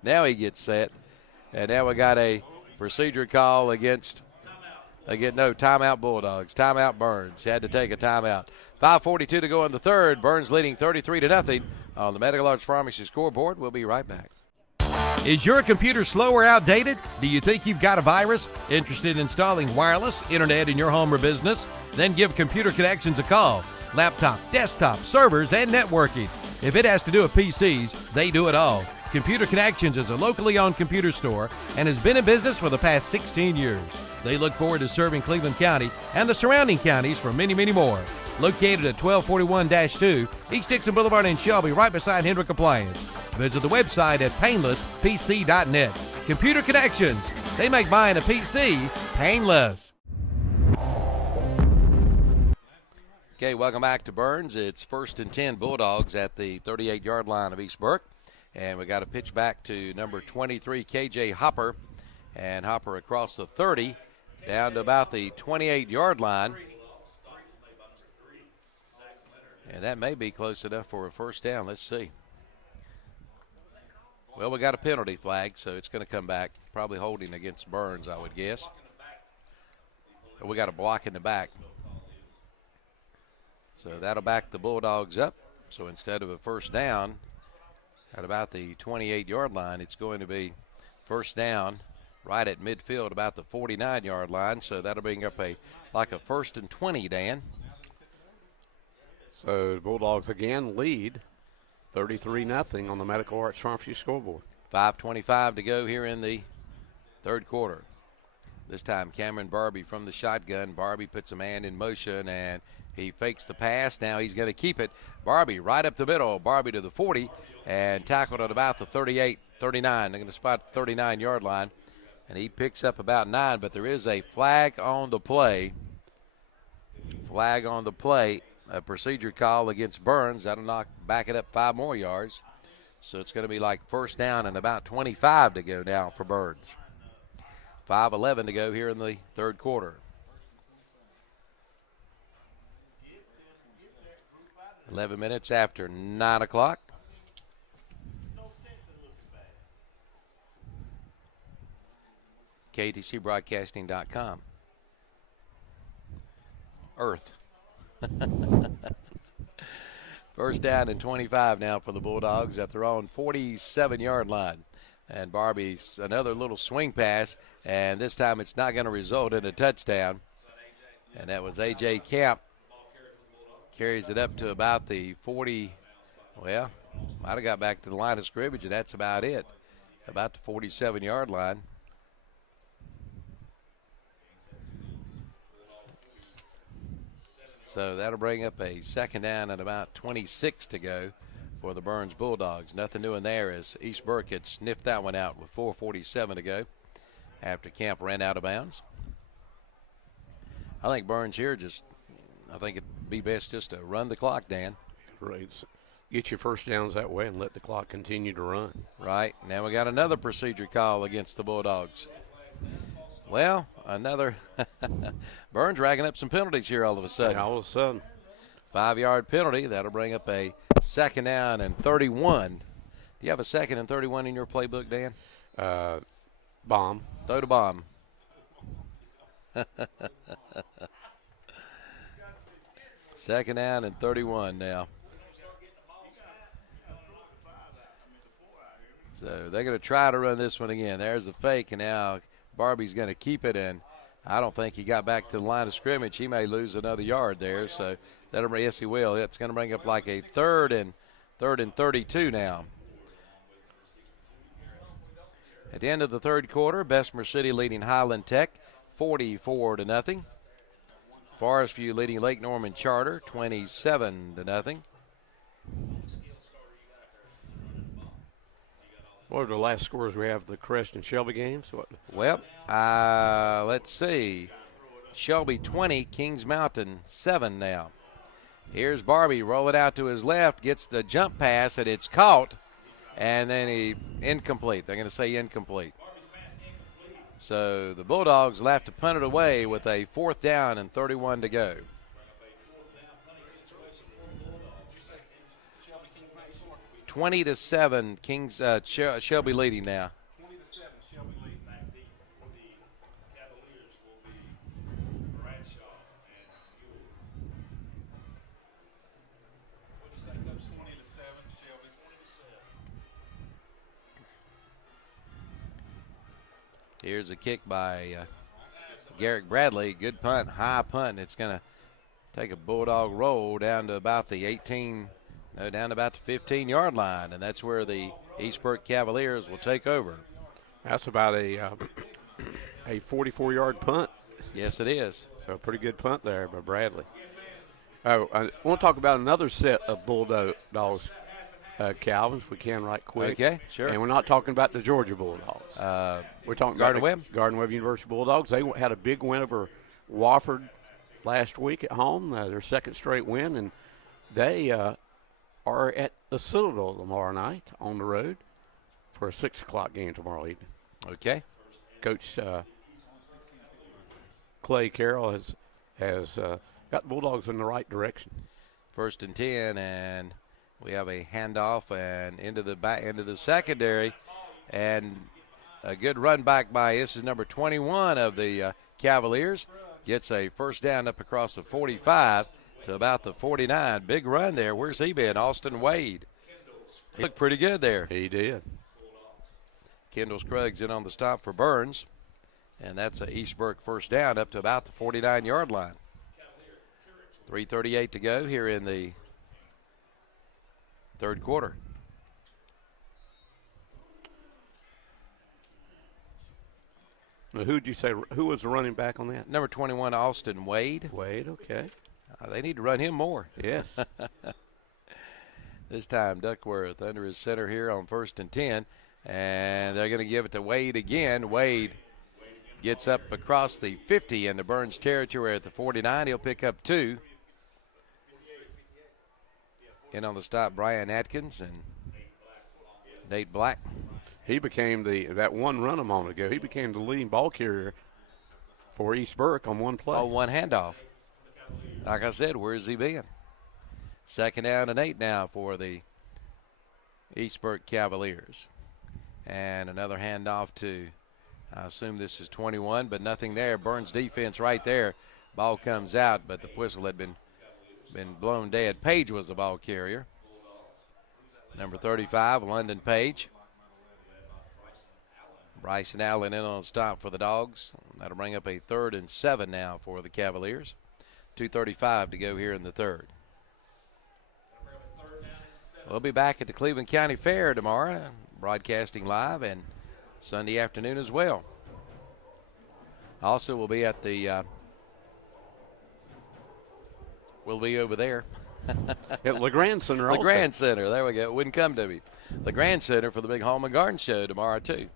Now he gets set. And now we got a procedure call against timeout Bulldogs. Timeout Burns. He had to take a timeout. 5:42 to go in the third. Burns leading 33-0 on the Medical Arts Pharmacy scoreboard. We'll be right back. Is your computer slow or outdated? Do you think you've got a virus? Interested in installing wireless internet in your home or business? Then give Computer Connections a call. Laptop, desktop, servers, and networking. If it has to do with PCs, they do it all. Computer Connections is a locally owned computer store and has been in business for the past 16 years. They look forward to serving Cleveland County and the surrounding counties for many, many more. Located at 1241-2 East Dixon Boulevard in Shelby, right beside Hendrick Appliance. Visit the website at painlesspc.net. Computer Connections. They make buying a PC painless. Okay, welcome back to Burns. It's 1st and 10 Bulldogs at the 38-yard line of East Burke. And we got a pitch back to number 23, K.J. Hopper. And Hopper across the 30 down to about the 28-yard line. And that may be close enough for a first down. Let's see. Well, we got a penalty flag, so it's going to come back. Probably holding against Burns, I would guess. But we got a block in the back. So that'll back the Bulldogs up. So instead of a first down at about the 28-yard line, it's going to be first down right at midfield about the 49-yard line. So that'll bring up a 1st and 20, Dan. So the Bulldogs again lead 33-0 on the Medical Arts Pharmacy scoreboard. 5:25 to go here in the third quarter. This time Cameron Barbie from the shotgun. Barbie puts a man in motion and he fakes the pass. Now he's going to keep it. Barbie right up the middle. Barbie to the 40 and tackled at about the 38, 39. They're going to spot the 39-yard line. And he picks up about 9, but there is a flag on the play. Flag on the play. A procedure call against Burns. That'll back it up 5 more yards. So it's going to be first down and about 25 to go now for Burns. 5:11 to go here in the third quarter. 11 minutes after 9 o'clock. KTCBroadcasting.com. Earth. First down and 25 now for the Bulldogs at their own 47-yard line. And Barbie's another little swing pass, and this time it's not going to result in a touchdown. And that was A.J. Camp. Carries it up to about the 40. Well, might have got back to the line of scrimmage, and that's about it. About the 47-yard line. So that'll bring up a second down and about 26 to go for the Burns Bulldogs. Nothing new in there as East Burke had sniffed that one out with 4:47 to go after Camp ran out of bounds. I think Burns here I think it'd be best just to run the clock, Dan. Right. Get your first downs that way and let the clock continue to run. Right. Now we got another procedure call against the Bulldogs. Well, another Burns racking up some penalties here all of a sudden. Yeah, all of a sudden. 5-yard penalty. That'll bring up a second down and 31. Do you have a second and 31 in your playbook, Dan? Bomb. Throw the bomb. Second down and 31 now. So they're going to try to run this one again. There's a fake, and now Barbie's going to keep it, and I don't think he got back to the line of scrimmage. He may lose another yard there, so yes, he will. It's going to bring up a third and 32 now. At the end of the third quarter, Bessemer City leading Highland Tech 44-0. Forest View leading Lake Norman Charter 27-0. What are the last scores we have? The Crest and Shelby games? What? Well, let's see. Shelby 20, Kings Mountain 7 now. Here's Barbie rolling out to his left, gets the jump pass, and it's caught, and then incomplete. They're going to say incomplete. So the Bulldogs will have to punt it away with a 4th down and 31 to go. Twenty to 7, Kings Shelby leading now. 20-7, Shelby leading. For the Cavaliers will be Bradshaw and Ewell. What did you say, Coach? 20-7, Shelby. 20-7. Here's a kick by Garrick Bradley. Good punt, high punt. It's going to take a Bulldog roll down to about the 18. No, down about the 15-yard line, and that's where the East Burke Cavaliers will take over. That's about a 44-yard punt. Yes, it is. So a pretty good punt there by Bradley. Oh, I want to talk about another set of Bulldogs, Calvin, if we can right quick. Okay, sure. And we're not talking about the Georgia Bulldogs. We're talking about Gardner-Webb University Bulldogs. They had a big win over Wofford last week at home, their second straight win, and they are at the Citadel tomorrow night on the road for a 6 o'clock game tomorrow evening. Okay. Coach Clay Carroll has got the Bulldogs in the right direction. 1st and 10, and we have a handoff and into the secondary, and a good run back by this is number 21 of the Cavaliers. Gets a first down up across the 45. to about the 49. Big run there. Where's he been? Austin Wade. He looked pretty good there. He did. Kendall Scruggs in on the stop for Burns. And that's a East Burke first down up to about the 49-yard line. 3:38 to go here in the third quarter. Now, who'd you say, who was the running back on that? Number 21, Austin Wade. Wade, okay. They need to run him more. Yes. This time Duckworth under his center here on 1st and 10. And they're going to give it to Wade again. Wade gets up across the 50 into Burns territory at the 49. He'll pick up 2. In on the stop, Brian Atkins and Nate Black. He became that one run a moment ago. He became the leading ball carrier for East Burke on one play. Oh, one handoff. Like I said, where's he been? 2nd down and 8 now for the East Burke Cavaliers. And another handoff to, I assume this is 21, but nothing there. Burns defense right there. Ball comes out, but the whistle had been blown dead. Page was the ball carrier. Number 35, London Page. Bryson Allen in on stop for the Dogs. That'll bring up a 3rd and 7 now for the Cavaliers. 2:35 to go here in the third. We'll be back at the Cleveland County Fair tomorrow, broadcasting live, and Sunday afternoon as well. Also, we'll be at the we'll be over there. At LeGrand Center also. LeGrand Center, there we go. It wouldn't come to me. LeGrand Center for the big Home and Garden Show tomorrow, too.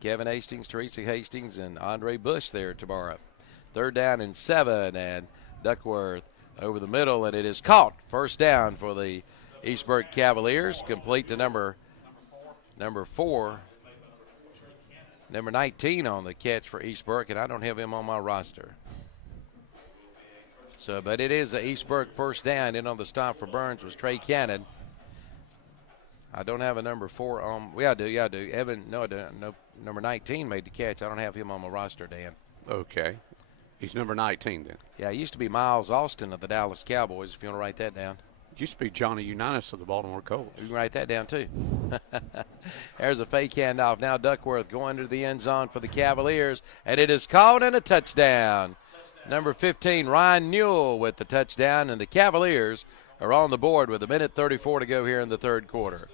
Kevin Hastings, Teresa Hastings, and Andre Bush there tomorrow. 3rd down and 7, and Duckworth over the middle, and it is caught. First down for the East Burke Cavaliers, complete to number 4. Number 19 on the catch for East Burke, and I don't have him on my roster. So, but it is a East Burke first down. In on the stop for Burns was Trey Cannon. I don't have a number 4 on. Yeah, I do. Evan, no, I don't. No, number 19 made the catch. I don't have him on my roster, Dan. Okay. He's number 19 then. Yeah, he used to be Miles Austin of the Dallas Cowboys, if you want to write that down. Used to be Johnny Unitas of the Baltimore Colts. You can write that down, too. There's a fake handoff. Now Duckworth going to the end zone for the Cavaliers, and it is called and a touchdown. Number 15, Ryan Newell with the touchdown, and the Cavaliers are on the board with 1:34 to go here in the third quarter.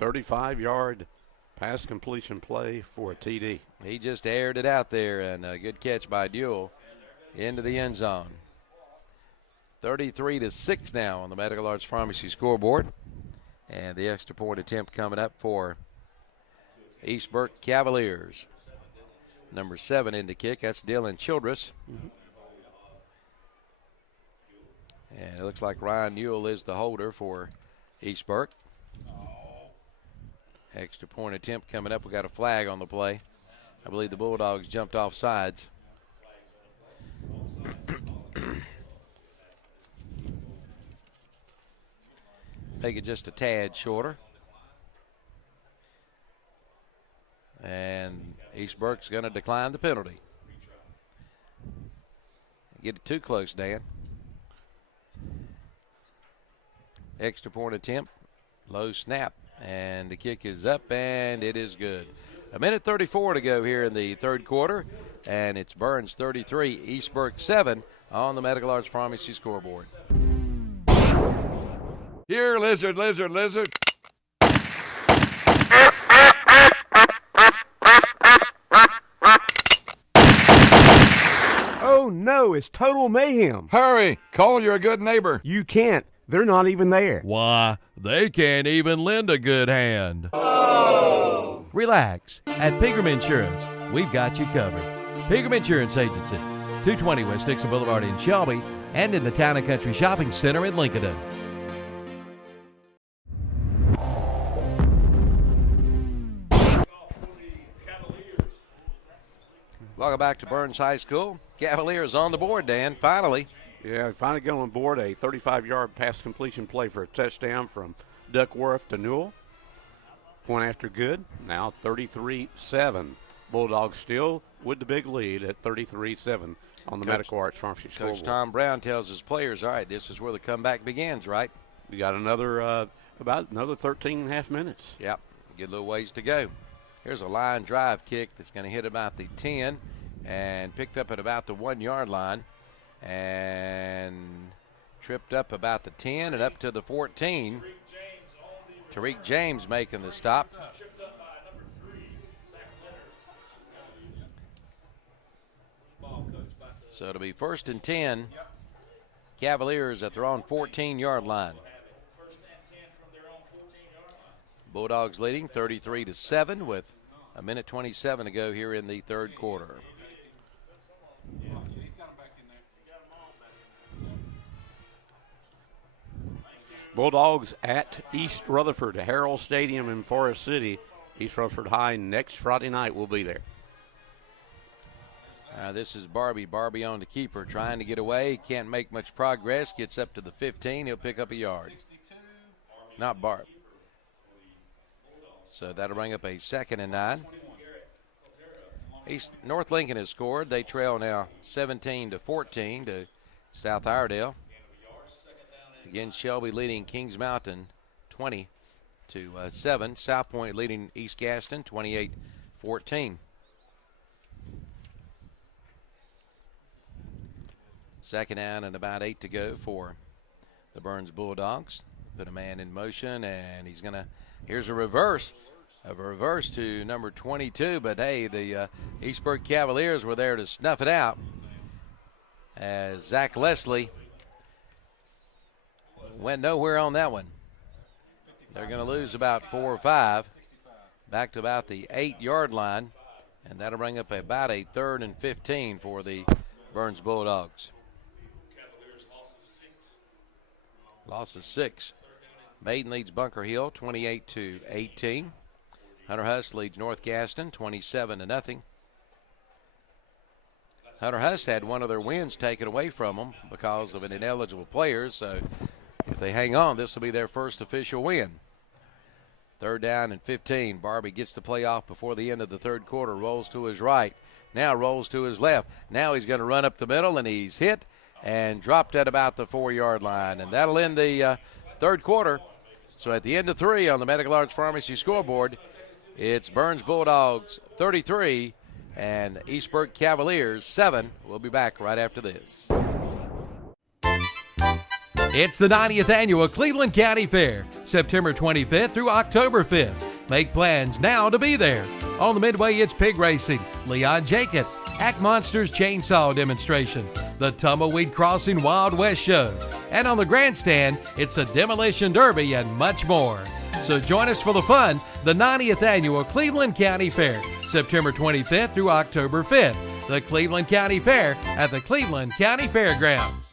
35-yard pass completion play for a TD. He just aired it out there, and a good catch by Newell into the end zone. 33-6 now on the Medical Arts Pharmacy scoreboard. And the extra point attempt coming up for East Burke Cavaliers. Number 7 in the kick, that's Dylan Childress. And it looks like Ryan Newell is the holder for East Burke. Extra point attempt coming up. We got a flag on the play. I believe the Bulldogs jumped off sides. Make it just a tad shorter. And East Burke's going to decline the penalty. Get it too close, Dan. Extra point attempt. Low snap. And the kick is up, and it is good. 1:34 to go here in the third quarter. And it's Burns 33, East Burke 7 on the Medical Arts Pharmacy scoreboard. Here, lizard, lizard, lizard. Oh no, it's total mayhem. Hurry, call your good neighbor. You can't. They're not even there. Why, they can't even lend a good hand. Oh. Relax. At Pegram Insurance, we've got you covered. Pegram Insurance Agency, 220 West Dixon Boulevard in Shelby, and in the Town and Country Shopping Center in Lincoln. Welcome back to Burns High School. Cavaliers on the board, Dan, finally. Yeah, finally got on board a 35-yard pass completion play for a touchdown from Duckworth to Newell. Point after good. Now 33-7. Bulldogs still with the big lead at 33-7 on the Medical Arts Pharmacy scoreboard. Coach Tom Brown tells his players, all right, this is where the comeback begins, right? We got about another 13 and a half minutes. Yep, get a little ways to go. Here's a line drive kick that's going to hit about the 10 and picked up at about the 1 yard line and tripped up about the 10 and up to the 14. Tariq James making the stop. So it'll be 1st and 10. Cavaliers at their own 14-yard line. Bulldogs leading 33-7 with a minute 27 to go here in the third quarter. Bulldogs at East Rutherford, Harrell Stadium in Forest City. East Rutherford High next Friday night will be there. This is Barbie. Barbie on the keeper, trying to get away. Can't make much progress. Gets up to the 15. He'll pick up a yard. Not Barb. So that'll bring up a 2nd and 9. North Lincoln has scored. They trail now 17-14 to South Iredale. Again, Shelby leading Kings Mountain 20-7. South Point leading East Gaston 28-14. Second down and about 8 to go for the Burns Bulldogs. Put a man in motion, and he's going to, here's a reverse to number 22. But, hey, the East Burke Cavaliers were there to snuff it out as Zach Leslie went nowhere on that one. They're going to lose about 4 or 5, back to about the 8-yard line, and that'll bring up about a 3rd and 15 for the Burns Bulldogs. Loss of 6. Maiden leads Bunker Hill 28-18. Hunter Huss leads North Gaston 27-0. Hunter Huss had one of their wins taken away from them because of an ineligible player, so if they hang on, this will be their first official win. 3rd down and 15. Barbie gets the play off before the end of the third quarter, rolls to his right, now rolls to his left. Now he's going to run up the middle, and he's hit and dropped at about the 4-yard line. And that'll end the third quarter. So at the end of 3 on the Medical Arts Pharmacy scoreboard, it's Burns Bulldogs 33 and East Burke Cavaliers 7. We'll be back right after this. It's the 90th Annual Cleveland County Fair, September 25th through October 5th. Make plans now to be there. On the Midway, it's pig racing, Leon Jacobs, Act Monsters Chainsaw Demonstration, the Tumbleweed Crossing Wild West Show, and on the grandstand, it's the Demolition Derby and much more. So join us for the fun, the 90th Annual Cleveland County Fair, September 25th through October 5th. The Cleveland County Fair at the Cleveland County Fairgrounds.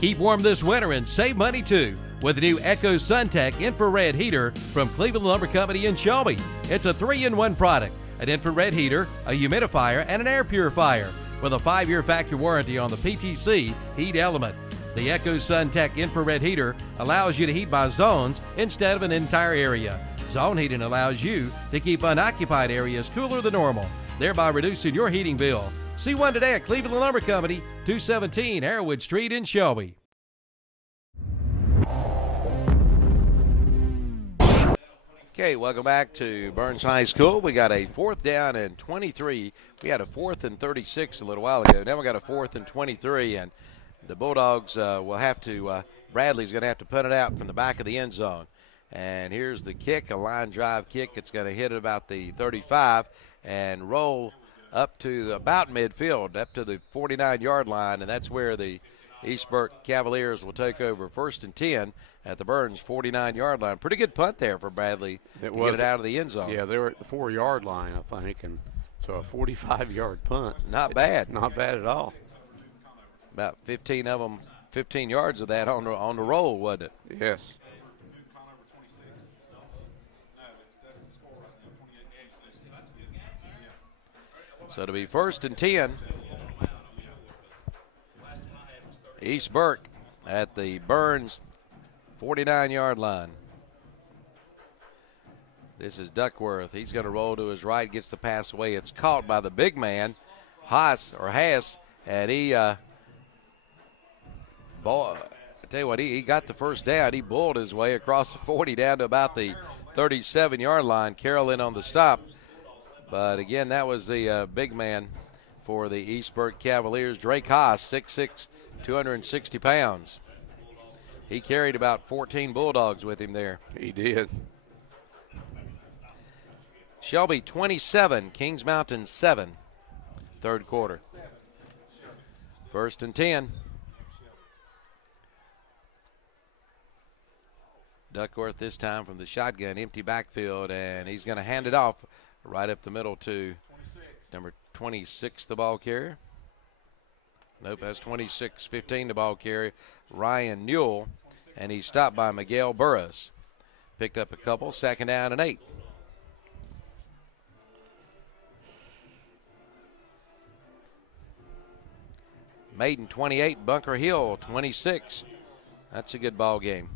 Keep warm this winter and save money too with the new Echo SunTech infrared heater from Cleveland Lumber Company in Shelby. It's a 3-in-1 product, an infrared heater, a humidifier, and an air purifier with a 5-year factory warranty on the PTC heat element. The Echo SunTech infrared heater allows you to heat by zones instead of an entire area. Zone heating allows you to keep unoccupied areas cooler than normal, thereby reducing your heating bill. See one today at Cleveland Lumber Company, 217 Arrowwood Street in Shelby. Okay, welcome back to Burns High School. We got a 4th down and 23. We had a 4th and 36 a little while ago. Now we got a 4th and 23, and the Bulldogs will have to, Bradley's going to have to put it out from the back of the end zone. And here's the kick, a line drive kick. It's going to hit about the 35 and roll up to about midfield, up to the 49-yard line, and that's where the East Burke Cavaliers will take over 1st and 10 at the Burns 49-yard line. Pretty good punt there for Bradley to get it out of the end zone. Yeah, they were at the 4-yard line, I think, and so a 45-yard punt. Not bad. Not bad at all. About 15 of them, 15 yards of that on the roll, wasn't it? Yes. So it'll be 1st and 10. East Burke at the Burns 49-yard line. This is Duckworth. He's going to roll to his right, gets the pass away. It's caught by the big man, Haas, and he, I tell you what, he got the first down. He bulled his way across the 40 down to about the 37-yard line. Carroll in on the stop. But again, that was the big man for the East Burke Cavaliers, Drake Haas, 6'6", 260 pounds. He carried about 14 Bulldogs with him there. He did. Shelby 27, Kings Mountain 7, third quarter. 1st and 10. Duckworth this time from the shotgun, empty backfield, and he's going to hand it off right up the middle to number 26, the ball carrier. Nope, that's 26, 15, the ball carrier, Ryan Newell, and he's stopped by Miguel Burris. Picked up a couple, 2nd down and 8. Maiden 28, Bunker Hill 26. That's a good ball game.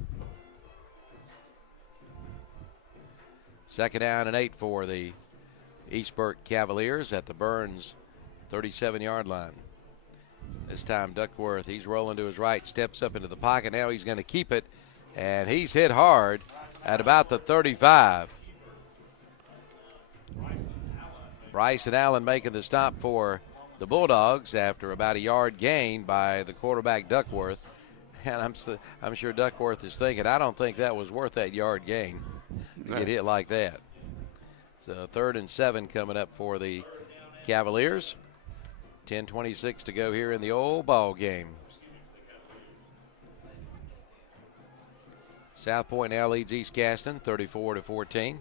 2nd down and 8 for the East Burke Cavaliers at the Burns 37-yard line. This time Duckworth, he's rolling to his right, steps up into the pocket. Now he's going to keep it, and he's hit hard at about the 35. Bryson Allen making the stop for the Bulldogs after about a yard gain by the quarterback Duckworth. And I'm sure Duckworth is thinking, I don't think that was worth that yard gain to get hit like that. So 3rd and 7 coming up for the Cavaliers. 10:26 to go here in the old ball game. South Point now leads East Gaston 34-14.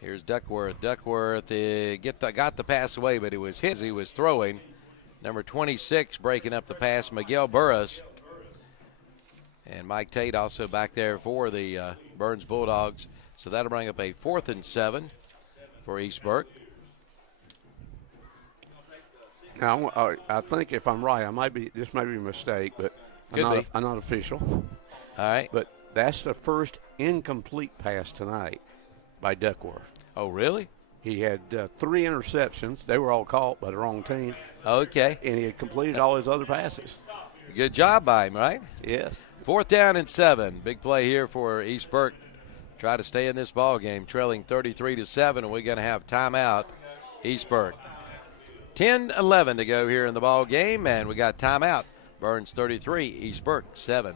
Here's Duckworth. Duckworth got the pass away, but it was his. He was throwing. Number 26 breaking up the pass, Miguel Burris. And Mike Tate also back there for the Burns Bulldogs. So that'll bring up a 4th and 7 for East Burke. Now, I think if I'm right, this might be a mistake, but I'm not official. All right. But that's the first incomplete pass tonight by Duckworth. Oh, really? He had 3 interceptions. They were all caught by the wrong team. Okay. And he had completed all his other passes. Good job by him, right? Yes. 4th down and 7. Big play here for East Burke. Try to stay in this ball game, trailing 33-7, and we're going to have timeout, East Burke. 10-11 to go here in the ball game, and we got timeout. Burns 33, East Burke 7.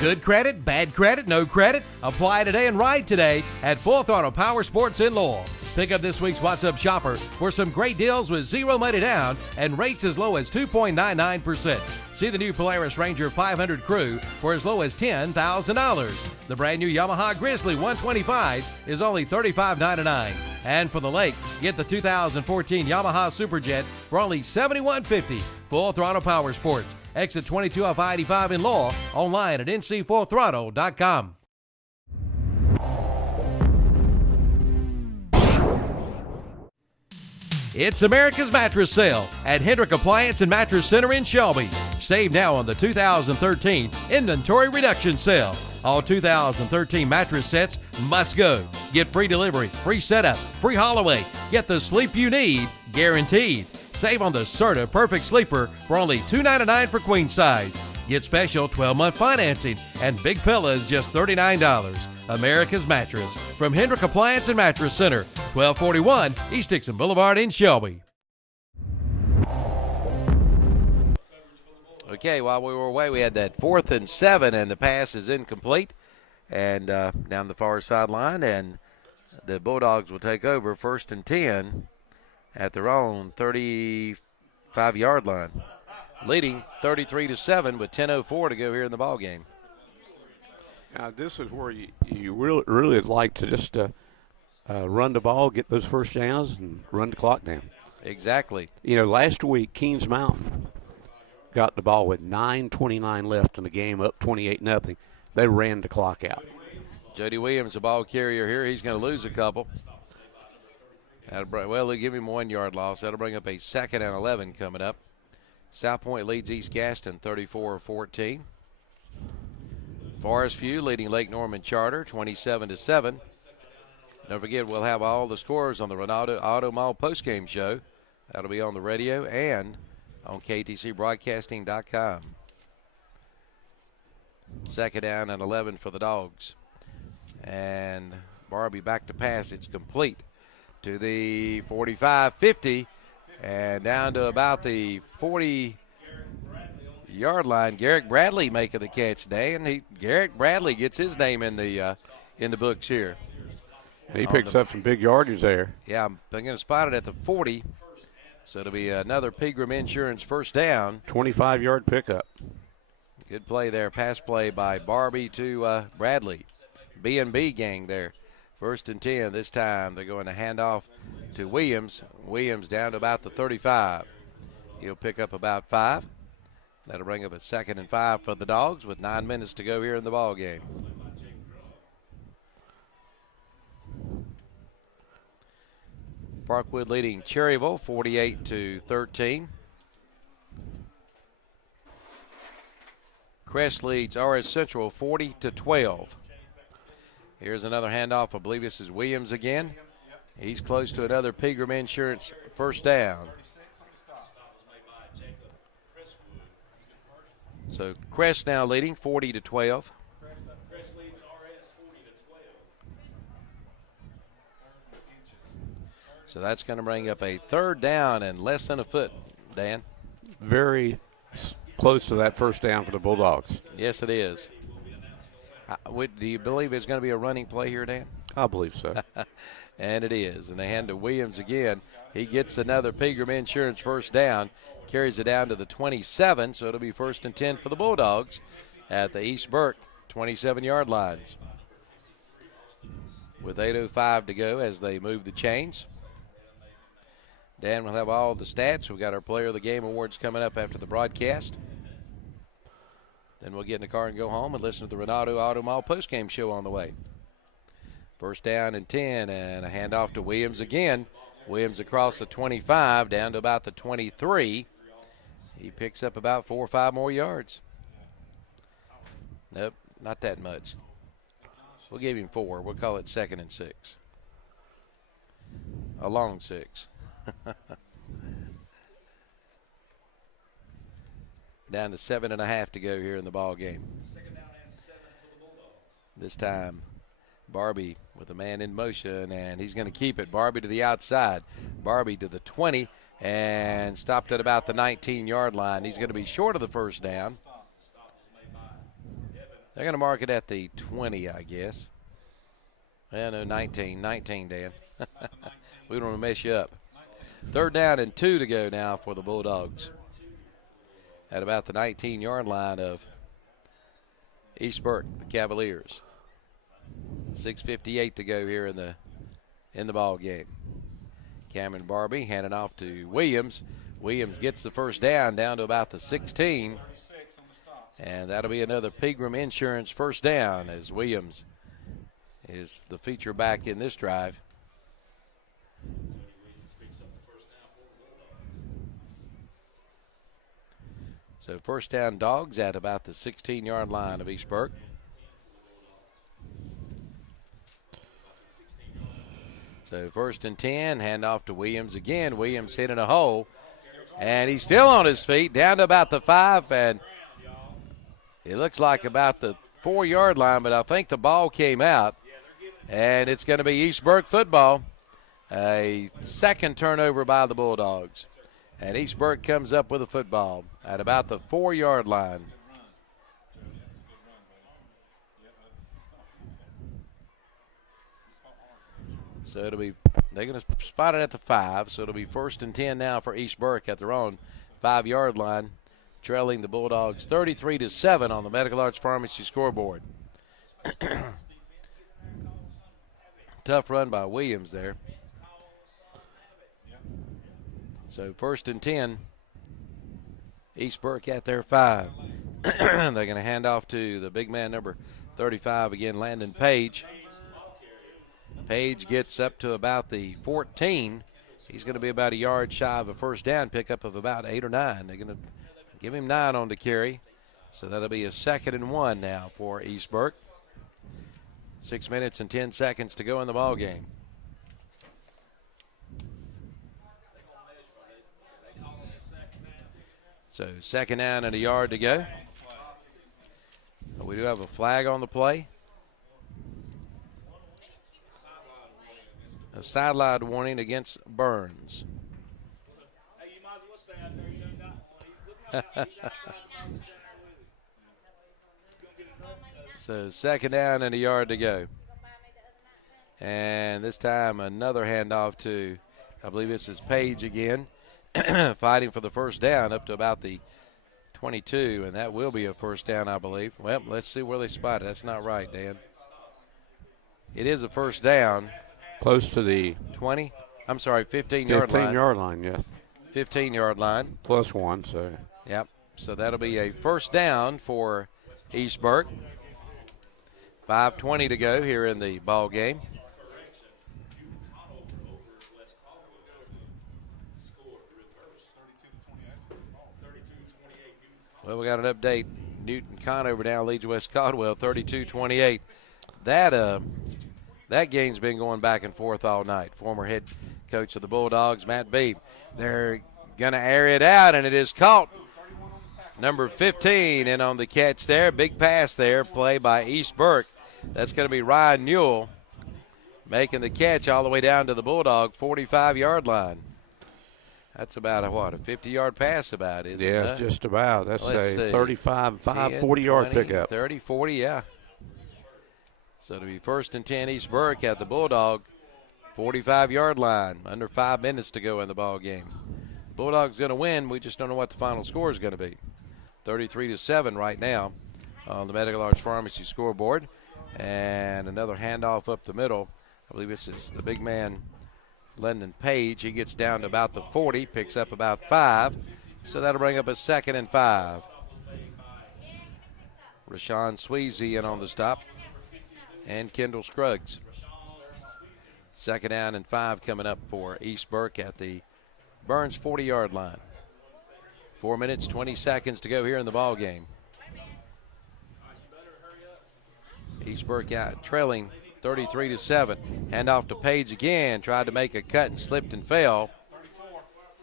Good credit, bad credit, no credit? Apply today and ride today at Full Throttle Power Sports in Lowell. Pick up this week's What's Up Shopper for some great deals with zero money down and rates as low as 2.99%. See the new Polaris Ranger 500 Crew for as low as $10,000. The brand new Yamaha Grizzly 125 is only $35.99. And for the lake, get the 2014 Yamaha Superjet for only $71.50. Full Throttle Power Sports. Exit 22 off I-85 in Lowell. Online at ncfullthrottle.com. It's America's Mattress Sale at Hendrick Appliance and Mattress Center in Shelby. Save now on the 2013 Inventory Reduction Sale. All 2013 mattress sets must go. Get free delivery, free setup, free haul away. Get the sleep you need, guaranteed. Save on the Serta Perfect Sleeper for only $299 for queen size. Get special 12-month financing and big pillows just $39. America's Mattress from Hendrick Appliance and Mattress Center, 1241 East Dixon Boulevard in Shelby. Okay, while we were away, we had that 4th and 7, and the pass is incomplete. And down the far sideline, and the Bulldogs will take over 1st and 10 at their own 35-yard line, leading 33-7 with 10:04 to go here in the ball game. Now this is where you really like to just run the ball, get those first downs, and run the clock down. Exactly. You know, last week Kings Mountain got the ball with 9:29 left in the game, up 28-0. They ran the clock out. Jody Williams, the ball carrier here. He's going to lose a couple. Well, they'll give him 1 yard loss. That'll bring up a 2nd and 11 coming up. South Point leads East Gaston 34-14. Forest View leading Lake Norman Charter 27-7. Don't forget, we'll have all the scores on the Ronaldo Auto Mall postgame show. That'll be on the radio and on KTCBroadcasting.com. Second down and 11 for the Dogs. And Barbie back to pass. It's complete to the 45-50 and down to about the 40-yard line. Garrick Bradley making the catch, Dan. Garrick Bradley gets his name in the books here. And he picks up some big yardage there. Yeah, I'm going to spot it at the 40. So it'll be another Pegram Insurance first down. 25-yard pickup. Good play there. Pass play by Barbie to Bradley. B&B gang there. First and 10 this time. They're going to hand off to Williams. Williams down to about the 35. He'll pick up about 5. That'll bring up a 2nd and 5 for the Dogs with 9 minutes to go here in the ball game. Parkwood leading Cherryville 48-13. Crest leads RS Central 40-12. Here's another handoff. I believe this is Williams again. He's close to another Pegram Insurance first down. So Crest now leading 40-12. So that's going to bring up a third down and less than a foot, Dan. Very close to that first down for the Bulldogs. Yes, it is. Do you believe it's going to be a running play here, Dan? I believe so. And it is. And they hand to Williams again. He gets another Pegram Insurance first down, carries it down to the 27, so it'll be 1st and 10 for the Bulldogs at the East Burke 27-yard lines. With 8:05 to go as they move the chains. Dan will have all the stats. We've got our Player of the Game awards coming up after the broadcast. Then we'll get in the car and go home and listen to the Ronaldo Auto Mall postgame show on the way. First down and 10, and a handoff to Williams again. Williams across the 25 down to about the 23. He picks up about 4 or 5 more yards. Nope, not that much. We'll give him 4. We'll call it 2nd and 6. A long 6. Down to 7.5 to go here in the ball game. This time, Barbie with a man in motion, and he's going to keep it. Barbie to the outside. Barbie to the 20, and stopped at about the 19-yard line. He's going to be short of the first down. They're going to mark it at the 20, I guess. Yeah, no, 19, Dan. We don't want to mess you up. Third down and 2 to go now for the Bulldogs. At about the 19-yard line of East Burke, the Cavaliers. 6:58 to go here in the ball game. Cameron Barbie handing off to Williams. Williams gets the first down to about the 16. And that'll be another Pegram Insurance first down as Williams is the feature back in this drive. So first down Dogs at about the 16-yard line of East Burke. So 1st and 10, hand off to Williams again. Williams hitting a hole, and he's still on his feet, down to about the 5, and it looks like about the 4-yard line, but I think the ball came out, and it's going to be East Burke football. A second turnover by the Bulldogs, and East Burke comes up with a football at about the 4-yard line. So they're going to spot it at the 5, so it'll be 1st and 10 now for East Burke at their own 5-yard line, trailing the Bulldogs 33-7 on the Medical Arts Pharmacy scoreboard. Tough run by Williams there. So 1st and 10, East Burke at their 5. They're going to hand off to the big man, number 35 again, Landon Page. Page gets up to about the 14. He's going to be about a yard shy of a first down, pickup of about 8 or 9. They're going to give him 9 on the carry. So that'll be a 2nd and 1 now for East Burke. 6 minutes and 10 seconds to go in the ball game. So 2nd down and a yard to go. We do have a flag on the play. A sideline warning against Burns. Hey, you might as well stay out there. You done got one. Look So 2nd down and a yard to go. And this time another handoff to, I believe this is Page again, fighting for the first down up to about the 22, and that will be a first down, I believe. Well, let's see where they spot it. That's not right, Dan. It is a first down. Close to the 20? I'm sorry, 15-yard line. 15-yard line, yes. 15-yard line. Plus one, so. Yep. So that'll be a first down for East Burke. 5:20 to go here in the ball game. Well, we got an update. Newton Conover now leads West Caldwell 32-28. That game's been going back and forth all night. Former head coach of the Bulldogs, Matt Beebe. They're going to air it out, and it is caught. Number 15 in on the catch there. Big pass there, play by East Burke. That's going to be Ryan Newell making the catch all the way down to the Bulldog 45-yard line. That's about a 50-yard pass about, isn't it? Yeah, just about. That's a 35, 5, 10, 40-yard 20, pickup. 30, 40, yeah. So to be 1st and 10 East Burke at the Bulldog 45-yard line. Under 5 minutes to go in the ball game. Bulldogs going to win. We just don't know what the final score is going to be. 33-7 right now on the Medical Arts Pharmacy scoreboard. And another handoff up the middle. I believe this is the big man, Lyndon Page. He gets down to about the 40, picks up about 5. So that'll bring up a 2nd and 5. Rashawn Sweezy in on the stop. And Kendall Scruggs. 2nd down and 5 coming up for East Burke at the Burns 40-yard line. 4 minutes, 20 seconds to go here in the ball game. East Burke out trailing 33-7. Handoff to Page again. Tried to make a cut and slipped and fell.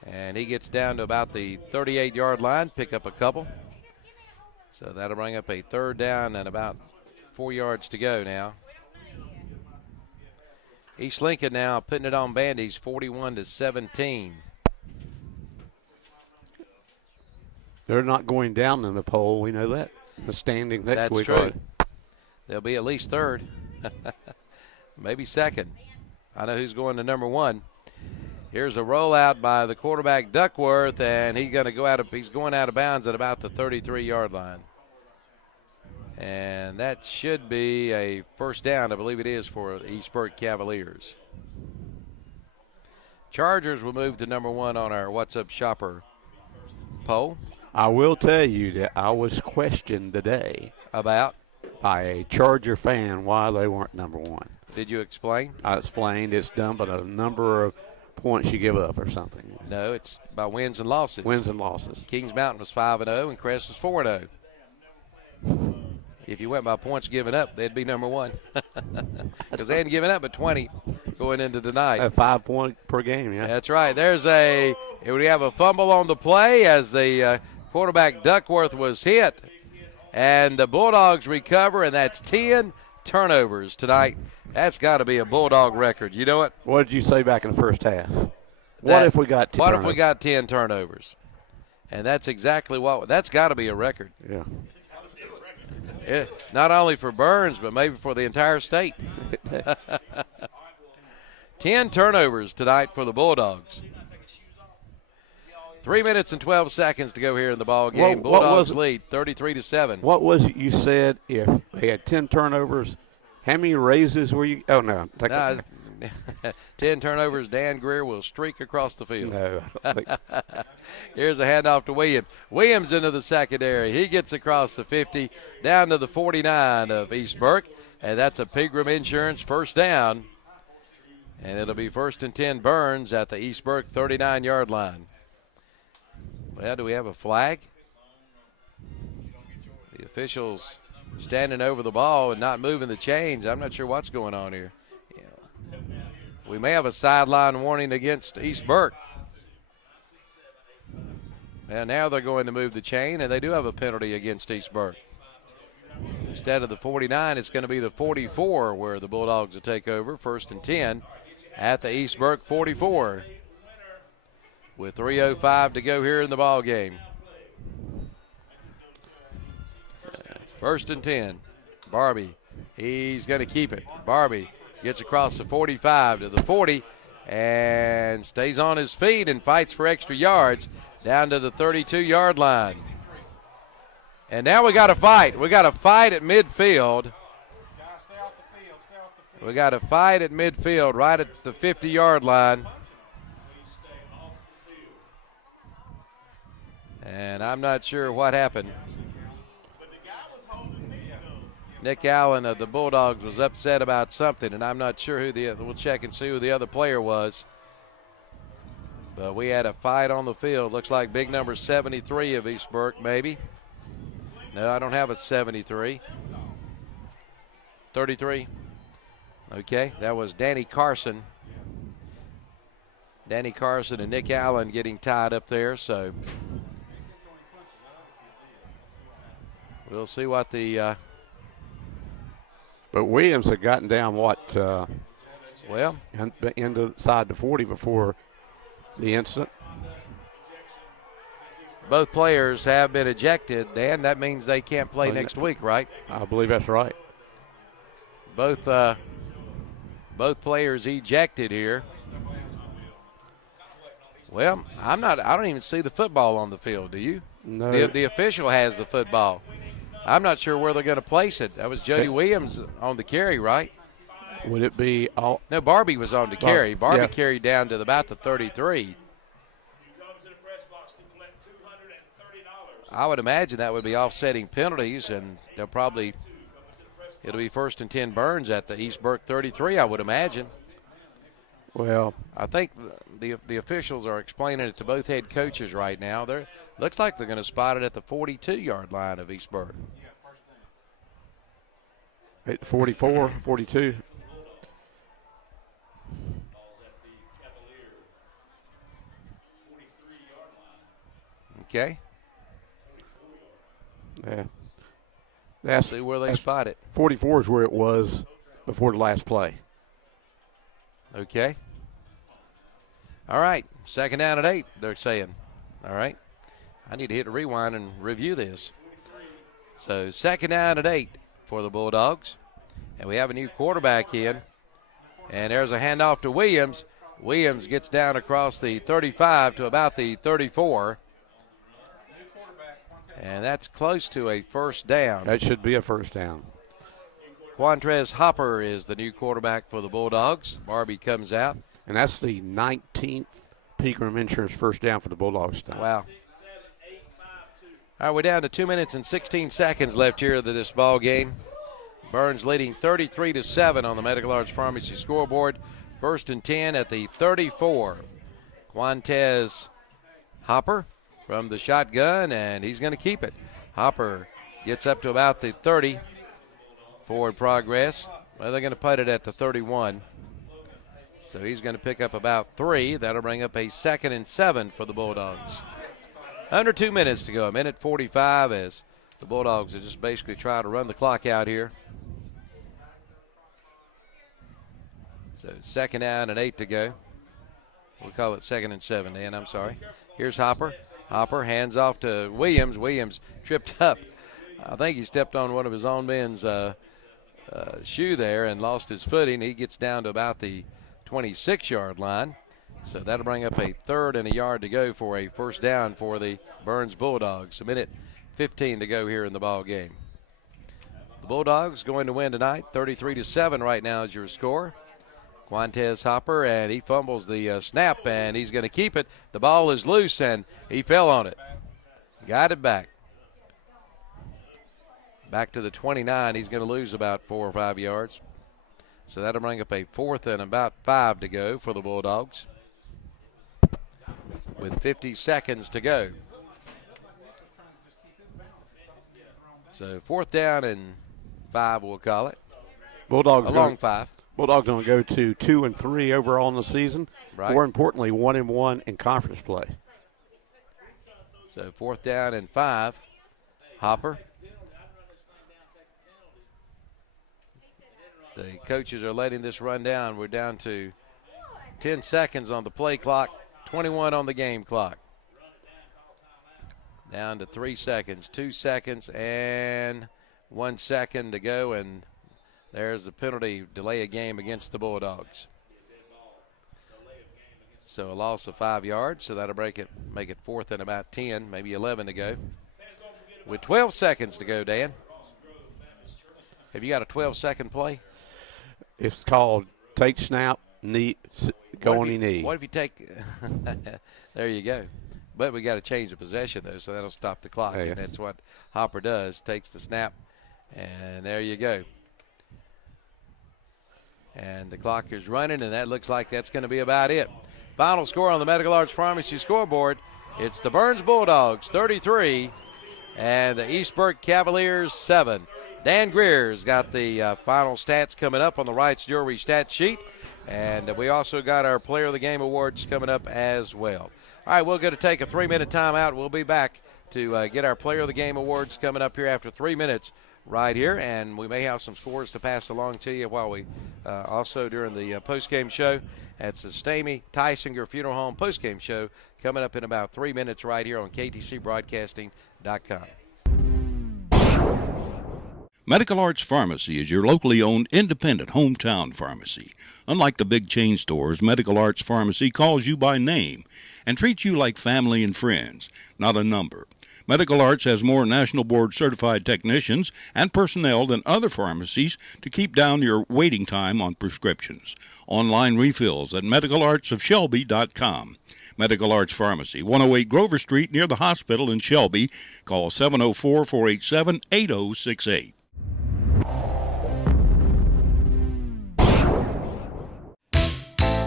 And he gets down to about the 38-yard line, pick up a couple. So that'll bring up a 3rd down and about 4 yards to go now. East Lincoln now putting it on Bandy's 41-17. They're not going down in the poll. We know that. The standing next That's week. true. They'll be at least 3rd. Maybe 2nd. I know who's going to number 1. Here's a rollout by the quarterback Duckworth, and he's going out of bounds at about the 33-yard line. And that should be a first down. I believe it is for the East Burke Cavaliers. Chargers will move to number 1 on our What's Up Shopper poll. I will tell you that I was questioned today About? by a Charger fan why they weren't number 1. Did you explain? I explained it's done by the number of points you give up or something. No, it's by wins and losses. Wins and losses. Kings Mountain was 5-0 and Crest was 4-0. If you went by points given up, they'd be number 1. Because they hadn't given up but 20 going into tonight. At 5 points per game, yeah. That's right. We have a fumble on the play as the quarterback Duckworth was hit. And the Bulldogs recover, and that's 10 turnovers tonight. That's got to be a Bulldog record. You know it? What did you say back in the first half? What if we got 10 What if we got 10 turnovers? And that's exactly that's got to be a record. Yeah. Not only for Burns, but maybe for the entire state. 10 turnovers tonight for the Bulldogs. 3 minutes and 12 seconds to go here in the ball game. Bulldogs lead 33-7. What was it you said if they had 10 turnovers? How many raises were you? Oh, no. 10 turnovers, Dan Greer will streak across the field. No. Here's a handoff to Williams. Williams into the secondary. He gets across the 50 down to the 49 of East Burke. And that's a Pigram Insurance first down. And it'll be 1st and 10 Burns at the East Burke 39-yard line. Well, do we have a flag? officials standing over the ball and not moving the chains. I'm not sure what's going on here. Yeah. We may have a sideline warning against East Burke. And now they're going to move the chain, and they do have a penalty against East Burke. Instead of the 49, it's going to be the 44 where the Bulldogs will take over. 1st and 10 at the East Burke 44 with 3:05 to go here in the ball game. 1st and 10. Barbie, he's going to keep it. Barbie gets across the 45 to the 40 and stays on his feet and fights for extra yards down to the 32-yard line. And now we got to fight. We got to fight at midfield. We got to fight at midfield right at the 50-yard line. And I'm not sure what happened. Nick Allen of the Bulldogs was upset about something, and I'm not sure who we'll check and see who the other player was. But we had a fight on the field. Looks like big number 73 of East Burke, maybe. No, I don't have a 73. 33. Okay, that was Danny Carson. Danny Carson and Nick Allen getting tied up there, so we'll see what the But Williams had gotten down well, inside the 40 before the incident. Both players have been ejected, Dan. That means they can't play next week, right? I believe that's right. Both players ejected here. Well, I don't even see the football on the field. Do you? No. The official has the football. I'm not sure where they're going to place it. That was Jody Williams on the carry, right? Would it be all? No, Barbie was on the carry. Barbie yeah. carried down to about the 33. I would imagine that would be offsetting penalties, and it'll be 1st and 10 Burns at the East Burke 33, I would imagine. Well, I think the officials are explaining it to both head coaches right now. Looks like they're going to spot it at the 42-yard line of East Burke. 44, 42. Okay. Yeah. That's, see where they spot it. 44 is where it was before the last play. Okay. All right. 2nd down and 8, they're saying. All right. I need to hit rewind and review this. So 2nd down and 8 for the Bulldogs. And we have a new quarterback in. And there's a handoff to Williams. Williams gets down across the 35 to about the 34. And that's close to a 1st down. That should be a 1st down. Quantrez Hopper is the new quarterback for the Bulldogs. Barbie comes out. And that's the 19th Pegram Insurance 1st down for the Bulldogs tonight. Wow. All right, we're down to 2 minutes and 16 seconds left here of this ball game. Burns leading 33-7 on the Medical Arts Pharmacy scoreboard. 1st and 10 at the 34. Quantrez Hopper from the shotgun, and he's going to keep it. Hopper gets up to about the 30. Forward progress. Well, they're going to put it at the 31. So he's going to pick up about 3. That'll bring up a 2nd and 7 for the Bulldogs. Under 2 minutes to go. 1:45 as the Bulldogs are just basically trying to run the clock out here. So 2nd down and 8 to go. We'll call it 2nd and 7, Dan. I'm sorry. Here's Hopper. Hopper hands off to Williams. Williams tripped up. I think he stepped on one of his own men's shoe there and lost his footing. He gets down to about the 26-yard line. So that'll bring up a 3rd and a yard to go for a 1st down for the Burns Bulldogs. 1:15 to go here in the ball game. The Bulldogs going to win tonight. 33-7 right now is your score. Quantrez Hopper, and he fumbles the snap, and he's going to keep it. The ball is loose, and he fell on it. Got it back. Back to the 29. He's going to lose about 4 or 5 yards. So that'll bring up a 4th and about 5 to go for the Bulldogs with 50 seconds to go. So 4th down and 5, we'll call it. Bulldogs A long 5. Bulldogs going to go to 2-3 overall in the season. Right. More importantly, 1-1 in conference play. So 4th down and 5. Hopper. The coaches are letting this run down. We're down to 10 seconds on the play clock, 21 on the game clock. Down to 3 seconds, 2 seconds, and 1 second to go, and there's the penalty, delay a game against the Bulldogs. So a loss of 5 yards, so that'll make it 4th and about 10, maybe 11 to go. With 12 seconds to go, Dan. Have you got a 12-second play? It's called take snap, knee, go on your knee. What if you take – there you go. But we got to change the possession, though, so that'll stop the clock. Yeah. And that's what Hopper does, takes the snap, and there you go. And the clock is running, and that looks like that's going to be about it. Final score on the Medical Arts Pharmacy scoreboard, it's the Burns Bulldogs 33 and the East Burke Cavaliers 7. Dan Greer's got the final stats coming up on the Wright's Jewelry stat sheet. And we also got our Player of the Game awards coming up as well. All right, we're going to take a 3-minute timeout. We'll be back to get our Player of the Game awards coming up here after 3 minutes right here. And we may have some scores to pass along to you while we also during the post-game show. That's the Stamey Tysinger Funeral Home post-game show coming up in about 3 minutes right here on KTCBroadcasting.com. Medical Arts Pharmacy is your locally owned independent hometown pharmacy. Unlike the big chain stores, Medical Arts Pharmacy calls you by name and treats you like family and friends, not a number. Medical Arts has more National Board certified technicians and personnel than other pharmacies to keep down your waiting time on prescriptions. Online refills at medicalartsofshelby.com. Medical Arts Pharmacy, 108 Grover Street near the hospital in Shelby. Call 704-487-8068.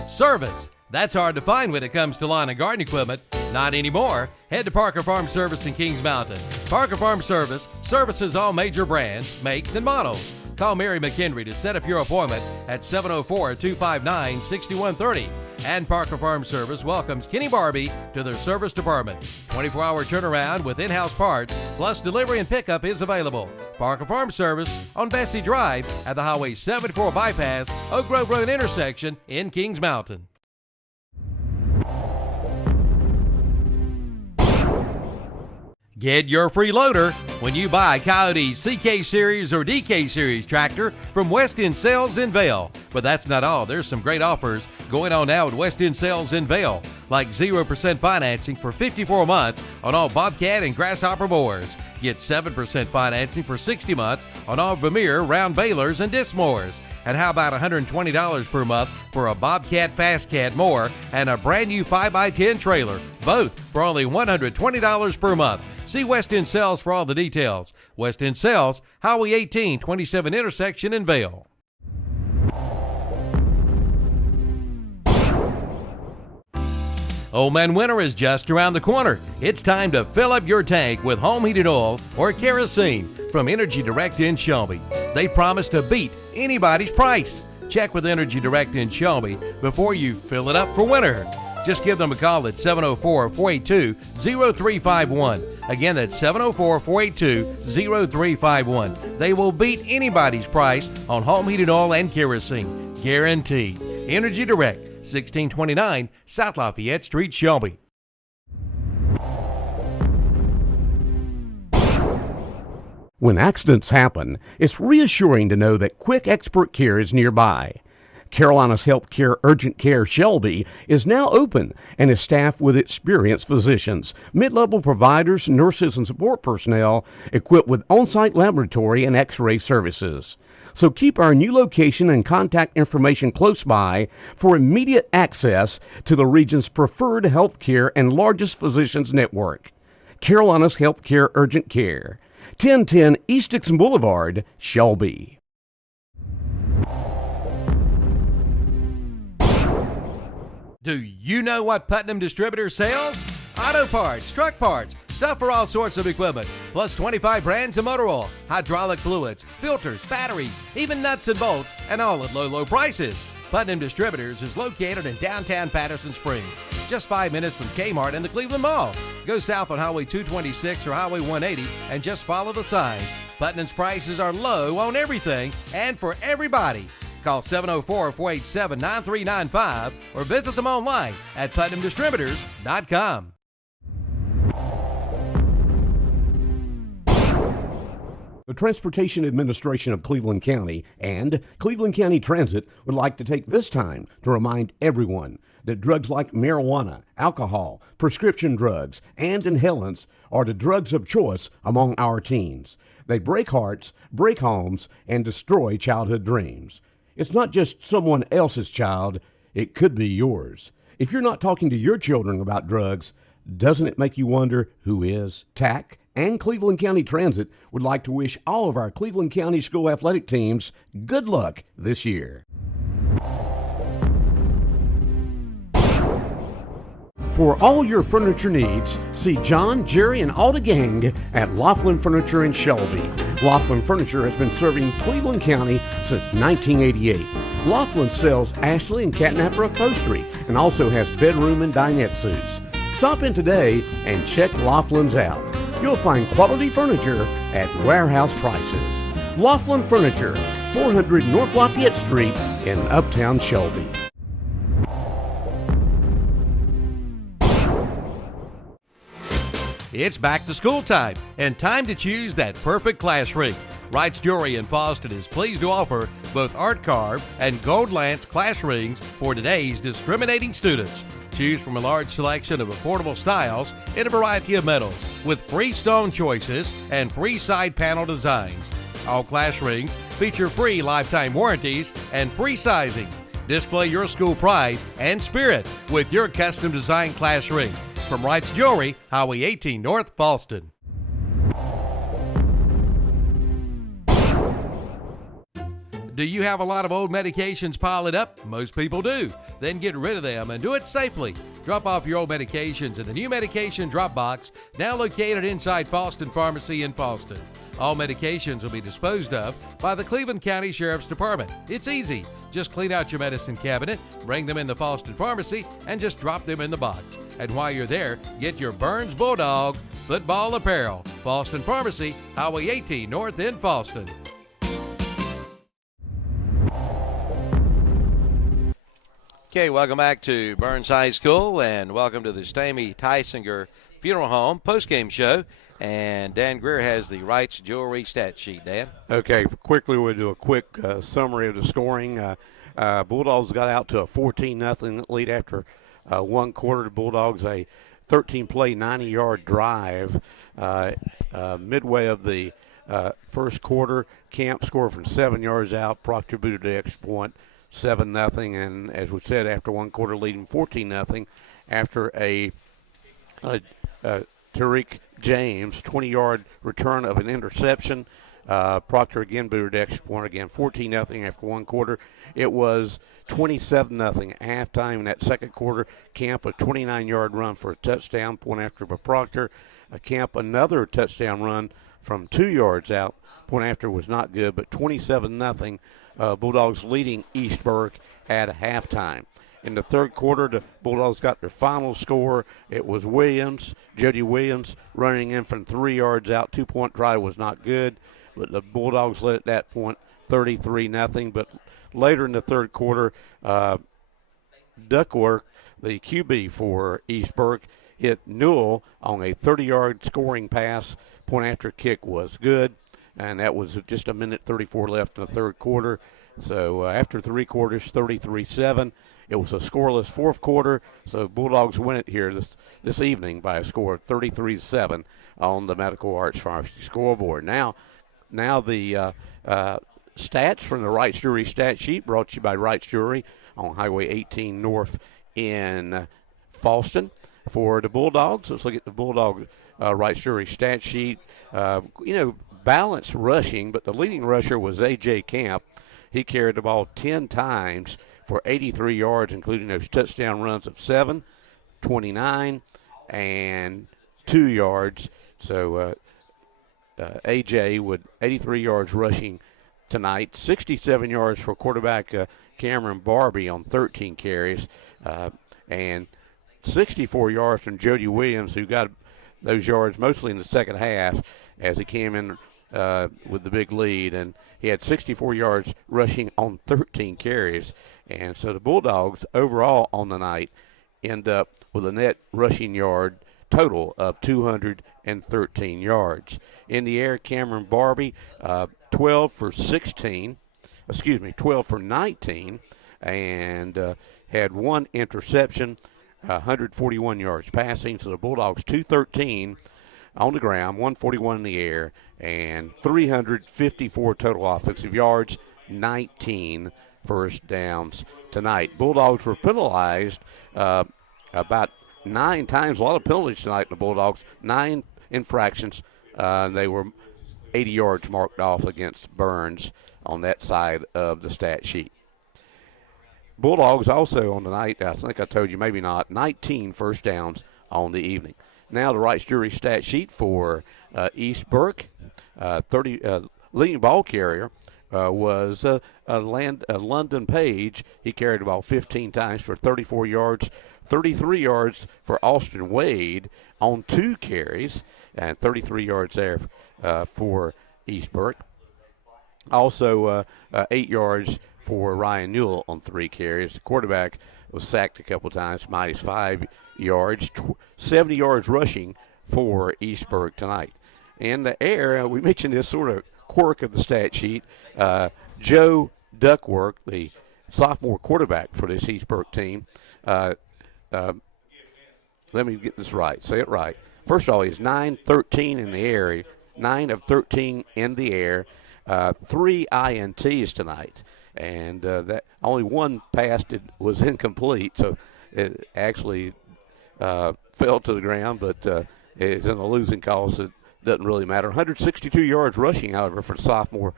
Service. That's hard to find when it comes to lawn and garden equipment. Not anymore. Head to Parker Farm Service in Kings Mountain. Parker Farm Service services all major brands, makes, and models. Call Mary McHenry to set up your appointment at 704-259-6130. And Parker Farm Service welcomes Kenny Barbie to their service department. 24-hour turnaround with in-house parts, plus delivery and pickup is available. Parker Farm Service on Bessie Drive at the Highway 74 bypass, Oak Grove Road intersection in Kings Mountain. Get your free loader when you buy Coyote's CK Series or DK Series tractor from West End Sales in Vail. But that's not all. There's some great offers going on now at West End Sales in Vail, like 0% financing for 54 months on all Bobcat and Grasshopper mowers. Get 7% financing for 60 months on all Vermeer round balers and disc mowers. And how about $120 per month for a Bobcat Fast Cat mower and a brand new 5x10 trailer, both for only $120 per month. See West End Sales for all the details. West End Sales, Highway 18, 27 intersection in Vail. Old Man Winter is just around the corner. It's time to fill up your tank with home heating oil or kerosene from Energy Direct in Shelby. They promise to beat anybody's price. Check with Energy Direct in Shelby before you fill it up for winter. Just give them a call at 704-482-0351. Again, that's 704-482-0351. They will beat anybody's price on home heating oil and kerosene. Guaranteed. Energy Direct, 1629 South Lafayette Street, Shelby. When accidents happen, it's reassuring to know that quick expert care is nearby. Carolina's Healthcare Urgent Care Shelby is now open and is staffed with experienced physicians, mid-level providers, nurses, and support personnel equipped with on-site laboratory and x-ray services. So keep our new location and contact information close by for immediate access to the region's preferred healthcare and largest physicians network. Carolina's Healthcare Urgent Care, 1010 East Dixon Boulevard, Shelby. Do you know what Putnam Distributor sells? Auto parts, truck parts, Stuff for all sorts of equipment, plus 25 brands of motor oil, hydraulic fluids, filters, batteries, even nuts and bolts, and all at low, low prices. Putnam Distributors is located in downtown Patterson Springs, just 5 minutes from Kmart and the Cleveland Mall. Go south on Highway 226 or Highway 180 and just follow the signs. Putnam's prices are low on everything and for everybody. Call 704-487-9395 or visit them online at PutnamDistributors.com. The Transportation Administration of Cleveland County and Cleveland County Transit would like to take this time to remind everyone that drugs like marijuana, alcohol, prescription drugs, and inhalants are the drugs of choice among our teens. They break hearts, break homes, and destroy childhood dreams. It's not just someone else's child, it could be yours. If you're not talking to your children about drugs, doesn't it make you wonder who is? TAC and Cleveland County Transit would like to wish all of our Cleveland County school athletic teams good luck this year. For all your furniture needs, see John, Jerry, and all the gang at Laughlin Furniture in Shelby. Laughlin Furniture has been serving Cleveland County since 1988. Laughlin sells Ashley and Catnapper upholstery and also has bedroom and dinette suits. Stop in today and check Laughlin's out. You'll find quality furniture at warehouse prices. Laughlin Furniture, 400 North Lafayette Street in Uptown Shelby. It's back to school time and time to choose that perfect class ring. Wright's Jewelry in Fallston is pleased to offer both Art Carve and Gold Lance class rings for today's discriminating students. Choose from a large selection of affordable styles in a variety of metals with free stone choices and free side panel designs. All class rings feature free lifetime warranties and free sizing. Display your school pride and spirit with your custom designed class ring. From Wright's Jewelry, Highway 18 North, Fallston. Do you have a lot of old medications piling up? Most people do. Then get rid of them and do it safely. Drop off your old medications in the new medication drop box, now located inside Fallston Pharmacy in Fallston. All medications will be disposed of by the Cleveland County Sheriff's Department. It's easy. Just clean out your medicine cabinet, bring them in the Fallston Pharmacy, and just drop them in the box. And while you're there, get your Burns Bulldog football apparel. Fallston Pharmacy, Highway 18 North in Fallston. Okay, welcome back to Burns High School, and welcome to the Stamey Tysinger Funeral Home postgame show. And Dan Greer has the Wright's Jewelry stat sheet. Dan? Okay, quickly we'll do a quick summary of the scoring. Bulldogs got out to a 14-0 lead after one quarter. The Bulldogs a 13-play, 90-yard drive. Midway of the first quarter, Camp scored from 7 yards out. Proctor booted the extra point, 7-0. And as we said, after one quarter, leading 14-0 after a Tariq James 20-yard return of an interception. Proctor again booted the extra point, again 14-0 after one quarter. It was 27-0 at halftime in that second quarter. Camp a 29-yard run for a touchdown, point after by Proctor. Camp another touchdown run from 2 yards out. Point after was not good, but 27-0. Bulldogs leading East Burke at halftime. In the third quarter, the Bulldogs got their final score. It was Jody Williams, running in from 3 yards out. 2-point try was not good, but the Bulldogs led at that point 33-0. But later in the third quarter, Duckworth, the QB for East Burke, hit Newell on a 30-yard scoring pass. Point after kick was good, and that was just a minute 34 left in the third quarter. So after three quarters, 33-7. It was a scoreless fourth quarter, so Bulldogs win it here this evening by a score of 33-7 on the Medical Arts Pharmacy scoreboard. Now the stats from the Wright's Jewelry stat sheet brought to you by Wright's Jewelry on Highway 18 North in Fallston. For the Bulldogs, let's look at the Bulldog Wright's Jewelry stat sheet. Balanced rushing, but the leading rusher was A.J. Camp. He carried the ball 10 times for 83 yards, including those touchdown runs of 7, 29, and 2 yards. So AJ with 83 yards rushing tonight, 67 yards for quarterback Cameron Barbie on 13 carries, and 64 yards from Jody Williams, who got those yards mostly in the second half as he came in with the big lead, and he had 64 yards rushing on 13 carries. And so the Bulldogs overall on the night end up with a net rushing yard total of 213 yards. In the air, Cameron Barbie, 12 for 19, and had one interception, 141 yards passing. So the Bulldogs 213 on the ground, 141 in the air, and 354 total offensive yards, 19 first downs tonight. Bulldogs were penalized about 9 times, a lot of penalties tonight in the Bulldogs, 9 infractions. They were 80 yards marked off against Burns on that side of the stat sheet. Bulldogs also on the night, I think I told you, maybe not, 19 first downs on the evening. Now the Rights Jury stat sheet for East Burke, leading ball carrier was London Page. He carried the ball 15 times for 34 yards, 33 yards for Austin Wade on 2 carries, and 33 yards there for East Burke. Also 8 yards for Ryan Newell on 3 carries. The quarterback was sacked a couple times, minus 5 yards, 70 yards rushing for East Burke tonight. In the air, we mentioned this sort of quirk of the stat sheet. Joe Duckworth, the sophomore quarterback for this East Burke team, let me get this right, say it right. First of all, he's 9-13 in the air, 9 of 13 in the air, 3 INTs tonight, and that only one pass was incomplete, so it actually fell to the ground, but it's in a losing cause. It doesn't really matter. 162 yards rushing, however, for sophomore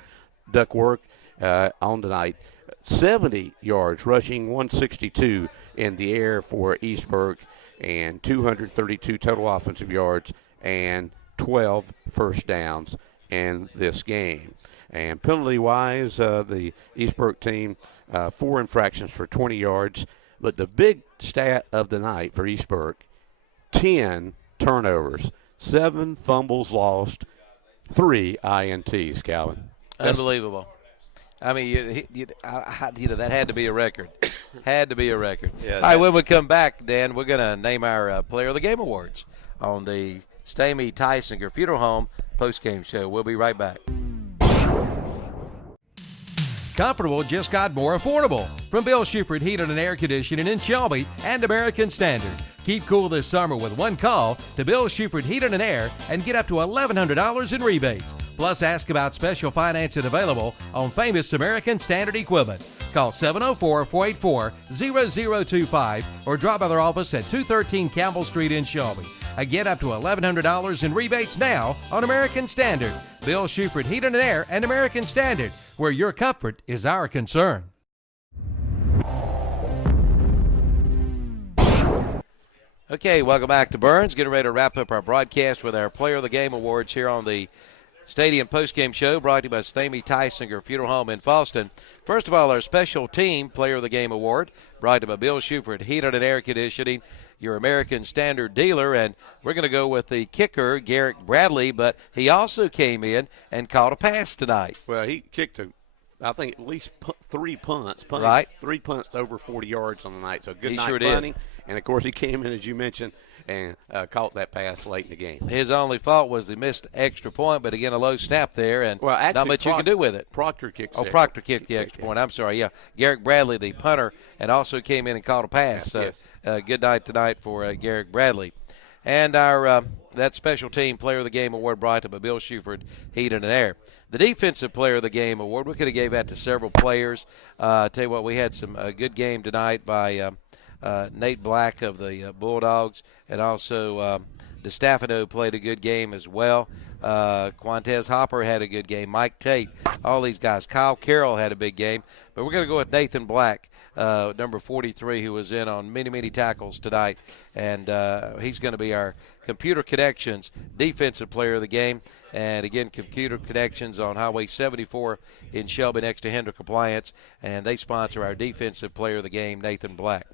Duckworth on tonight. 70 yards rushing, 162 in the air for East Burke, and 232 total offensive yards and 12 first downs in this game. And penalty-wise, the East Burke team, 4 infractions for 20 yards. But the big stat of the night for East Burke, 10 turnovers, 7 fumbles lost, 3 INTs, Calvin. Unbelievable. I mean, that had to be a record. Had to be a record. Yeah, all right, when we come back, Dan, we're going to name our Player of the Game awards on the Stamey Tysinger Funeral Home post-game show. We'll be right back. Comfortable just got more affordable. From Bill Schufert Heating and Air Conditioning in Shelby and American Standard. Keep cool this summer with one call to Bill Schufert Heating and Air and get up to $1,100 in rebates. Plus, ask about special financing available on famous American Standard equipment. Call 704-484-0025 or drop by their office at 213 Campbell Street in Shelby. Get up to $1,100 in rebates now on American Standard. Bill Schufert Heating and Air and American Standard, where your comfort is our concern. Okay, welcome back to Burns. Getting ready to wrap up our broadcast with our Player of the Game awards here on the Stadium Postgame Show, brought to you by Stamey Tysinger Funeral Home in Fallston. First of all, our special team Player of the Game award, brought to you by Bill Schufert Heating and Air Conditioning, your American Standard dealer. And we're going to go with the kicker, Garrick Bradley, but he also came in and caught a pass tonight. Well, he kicked I think at least 3 punts. Right. 3 punts over 40 yards on the night. So good He night sure punting. did. And, of course, he came in, as you mentioned, and caught that pass late in the game. His only fault was the missed extra point, but again, a low snap there, and Well, actually, not much you can do with it. Proctor kicked Proctor kicked the extra point. I'm sorry, yeah. Garrick Bradley, the punter, and also came in and caught a pass. Yes. Good night tonight for Garrick Bradley. And our that special team Player of the Game award brought to by Bill Schufert Heating and Air. The Defensive Player of the Game award, we could have gave that to several players. Tell you what, we had some good game tonight by Nate Black of the Bulldogs, and also DeStefano played a good game as well. Quantez Hopper had a good game. Mike Tate, all these guys. Kyle Carroll had a big game. But we're going to go with Nathan Black, number 43, who was in on many, many tackles tonight. And he's going to be our Computer Connections Defensive Player of the Game. And again, Computer Connections on Highway 74 in Shelby next to Hendrick Appliance, and they sponsor our Defensive Player of the Game, Nathan Black.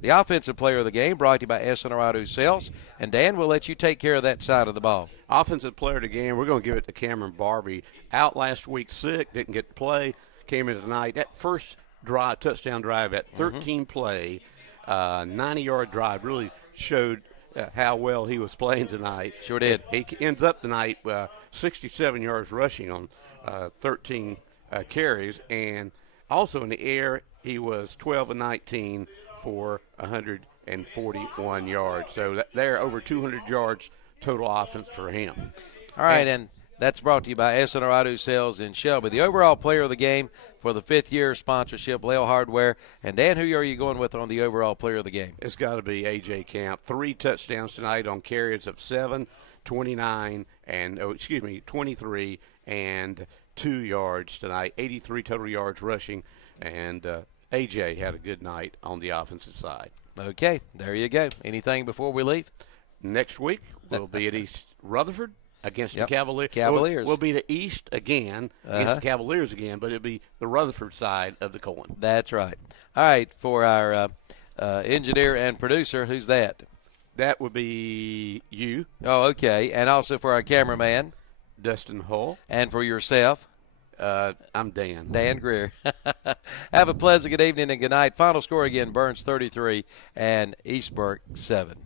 The Offensive Player of the Game brought to you by SNR Auto Sales, and Dan, we'll let you take care of that side of the ball. Offensive Player of the Game, we're going to give it to Cameron Barbie. Out last week sick, didn't get to play, came in tonight. That first drive, touchdown drive at 13 play, 90-yard drive, really showed how well he was playing tonight. Sure did. He ends up tonight 67 yards rushing on 13 carries, and also in the air he was 12 and 19 for 141 yards. So they're over 200 yards total offense for him. All right, and that's brought to you by SNR Auto Sales in Shelby. The overall player of the game for the 5th year sponsorship, Lale Hardware. And Dan, who are you going with on the overall player of the game? It's got to be A.J. Camp. 3 touchdowns tonight on carries of 7, 29, and 23 and 2 yards tonight. 83 total yards rushing, and A.J. had a good night on the offensive side. Okay, there you go. Anything before we leave? Next week we'll be at East Rutherford against the Cavaliers. Cavaliers. We'll be the East again against the Cavaliers again, but it'll be the Rutherford side of the coin. That's right. All right, for our engineer and producer, who's that? That would be you. Oh, okay. And also for our cameraman. Dustin Hull. And for yourself. I'm Dan. Dan Greer. Have a pleasant good evening and good night. Final score again, Burns 33 and East Burke 7.